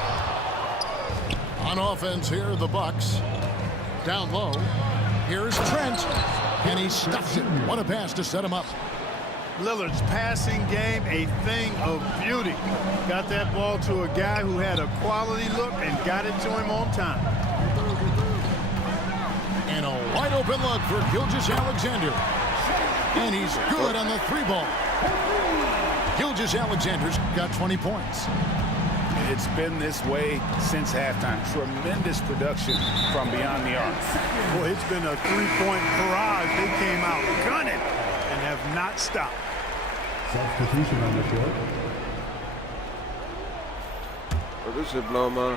On offense here, the Bucks. Down low. Here's Trent. And he stuffs it. What a pass to set him up. Lillard's passing game, a thing of beauty. Got that ball to a guy who had a quality look and got it to him on time. And a wide open look for Gilgeous-Alexander. And he's good on the 3 ball. Gilgeous-Alexander's got 20 points. It's been this way since halftime. Tremendous production from beyond the arc. Boy, it's been a 3-point barrage. They came out gunning and have not stopped. Substitution on the court. Oh, this should blow my.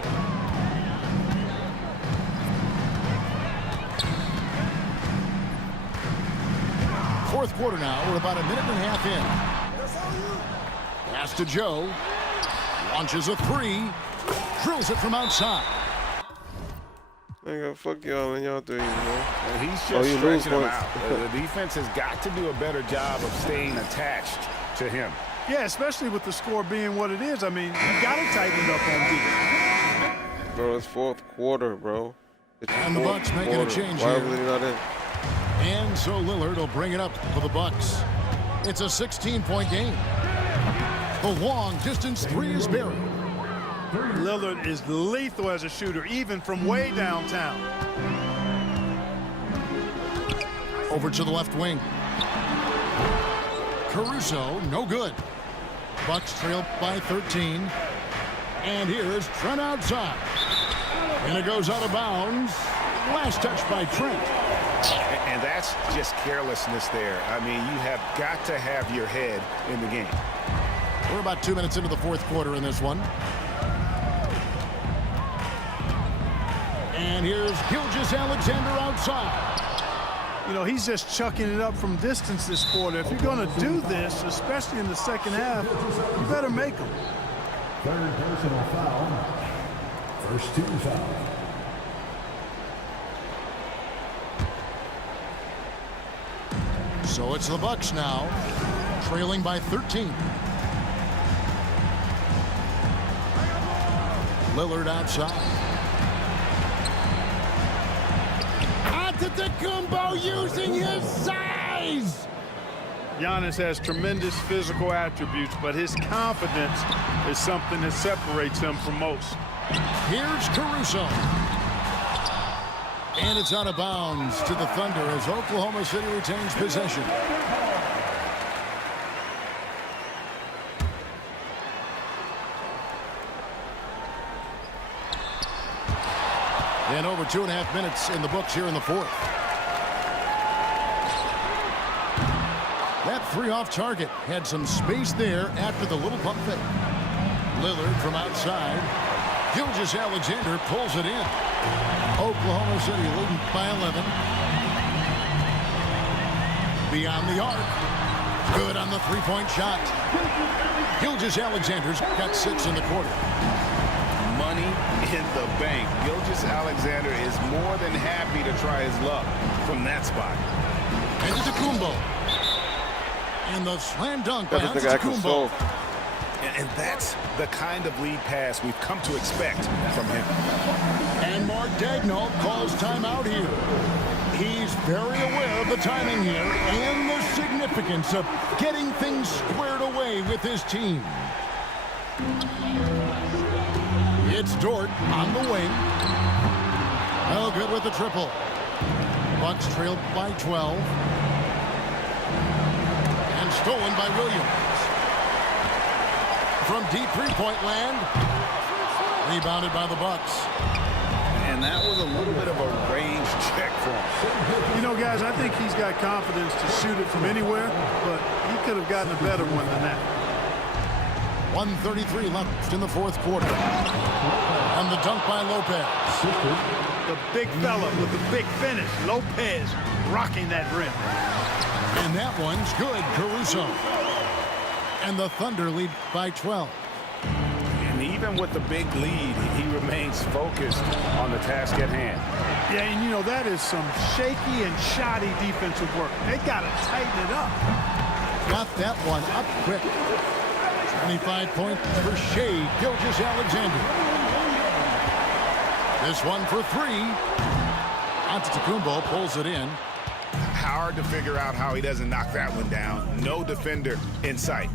Fourth quarter now. We're about a minute and a half in. Pass to Joe. Launches a 3. Drills it from outside. I ain't gonna fuck y'all and y'all 3, man. Well, he's just stretching them out. The defense has got to do a better job of staying attached to him. Yeah, especially with the score being what it is. I mean, you got to tighten it up on defense. Bro, it's fourth quarter, bro. It's and the Bucks making a change Why here. was he not in? And so Lillard will bring it up for the Bucks. It's a 16-point game. The long distance 3 is buried. Lillard is lethal as a shooter, even from way downtown. Over to the left wing. Caruso, no good. Bucks trail by 13. And here's Trent outside. And it goes out of bounds. Last touch by Trent. And that's just carelessness there. I mean, you have got to have your head in the game. We're about 2 minutes into the fourth quarter in this one. And here's Gilgeous-Alexander outside. You know, he's just chucking it up from distance this quarter. If you're going to do this, especially in the second half, you better make them. Third personal foul. First 2 foul. So it's the Bucks now, trailing by 13. Lillard outside. Antetokounmpo using his size. Giannis has tremendous physical attributes, but his confidence is something that separates him from most. Here's Caruso. And it's out of bounds to the Thunder as Oklahoma City retains possession. And over 2.5 minutes in the books here in the fourth. That 3 off target had some space there after the little pump fake. Lillard from outside. Gilgeous-Alexander pulls it in. Oklahoma City leading by 11. Beyond the arc. Good on the 3-point shot. Gilgeous-Alexander's got 6 in the quarter. Money in the bank. Gilgeous-Alexander is more than happy to try his luck from that spot. Antetokounmpo. And the slam dunk by Antetokounmpo. And that's the kind of lead pass we've come to expect from him. And Mark Daigneault calls timeout here. He's very aware of the timing here and the significance of getting things squared away with his team. It's Dort on the wing. No good with the triple. Bucks trailed by 12. And stolen by Williams. From deep three-point land. Rebounded by the Bucks. And that was a little bit of a range check for him. You know, guys, I think he's got confidence to shoot it from anywhere, but he could have gotten a better one than that. 1:33 left in the fourth quarter. And the dunk by Lopez. The big fella with the big finish. Lopez rocking that rim. And that one's good, Caruso. And the Thunder lead by 12. And even with the big lead, he remains focused on the task at hand. Yeah, and you know, that is some shaky and shoddy defensive work. They got to tighten it up. Got that one up quick. 25 points for Shea Gilgeous-Alexander. This one for three. Antetokounmpo pulls it in. Hard to figure out how he doesn't knock that one down. No defender in sight.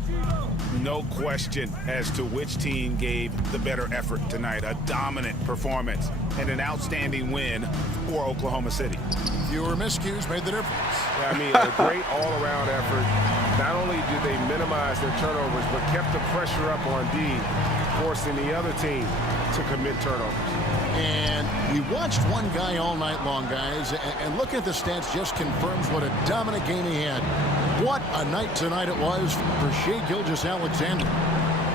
No question as to which team gave the better effort tonight. A dominant performance and an outstanding win for Oklahoma City. Fewer miscues made the difference. I mean, a great all-around effort. Not only did they minimize their turnovers, but kept the pressure up on D, forcing the other team to commit turnovers. And we watched one guy all night long, guys, and looking at the stats just confirms what a dominant game he had. What a night tonight it was for Shea Gilgeous-Alexander.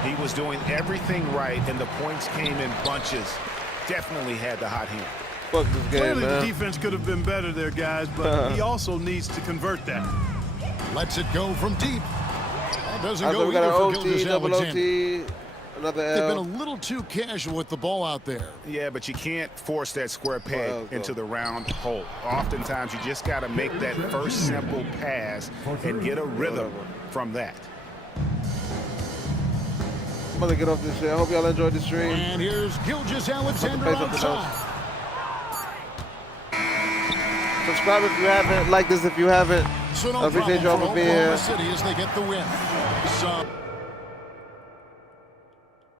He was doing everything right, and the points came in bunches. Definitely had the hot hand. Fuck this game, Clearly, man. the defense could have been better there, guys, but he also needs to convert that. Lets it go from deep. That doesn't I go we got either an for OT, double Gilgeous-Alexander. OT, another They've L. been a little too casual with the ball out there. Yeah, but you can't force that square peg into the round hole. Oftentimes, you just got to make that first simple pass and get a rhythm from that. I'm gonna get off this shit. I hope y'all enjoyed the stream. And here's Gilgeous-Alexander on top. Subscribe if you haven't. Like this if you haven't. So no I appreciate problem y'all for for being Oklahoma here. City as they get the win. So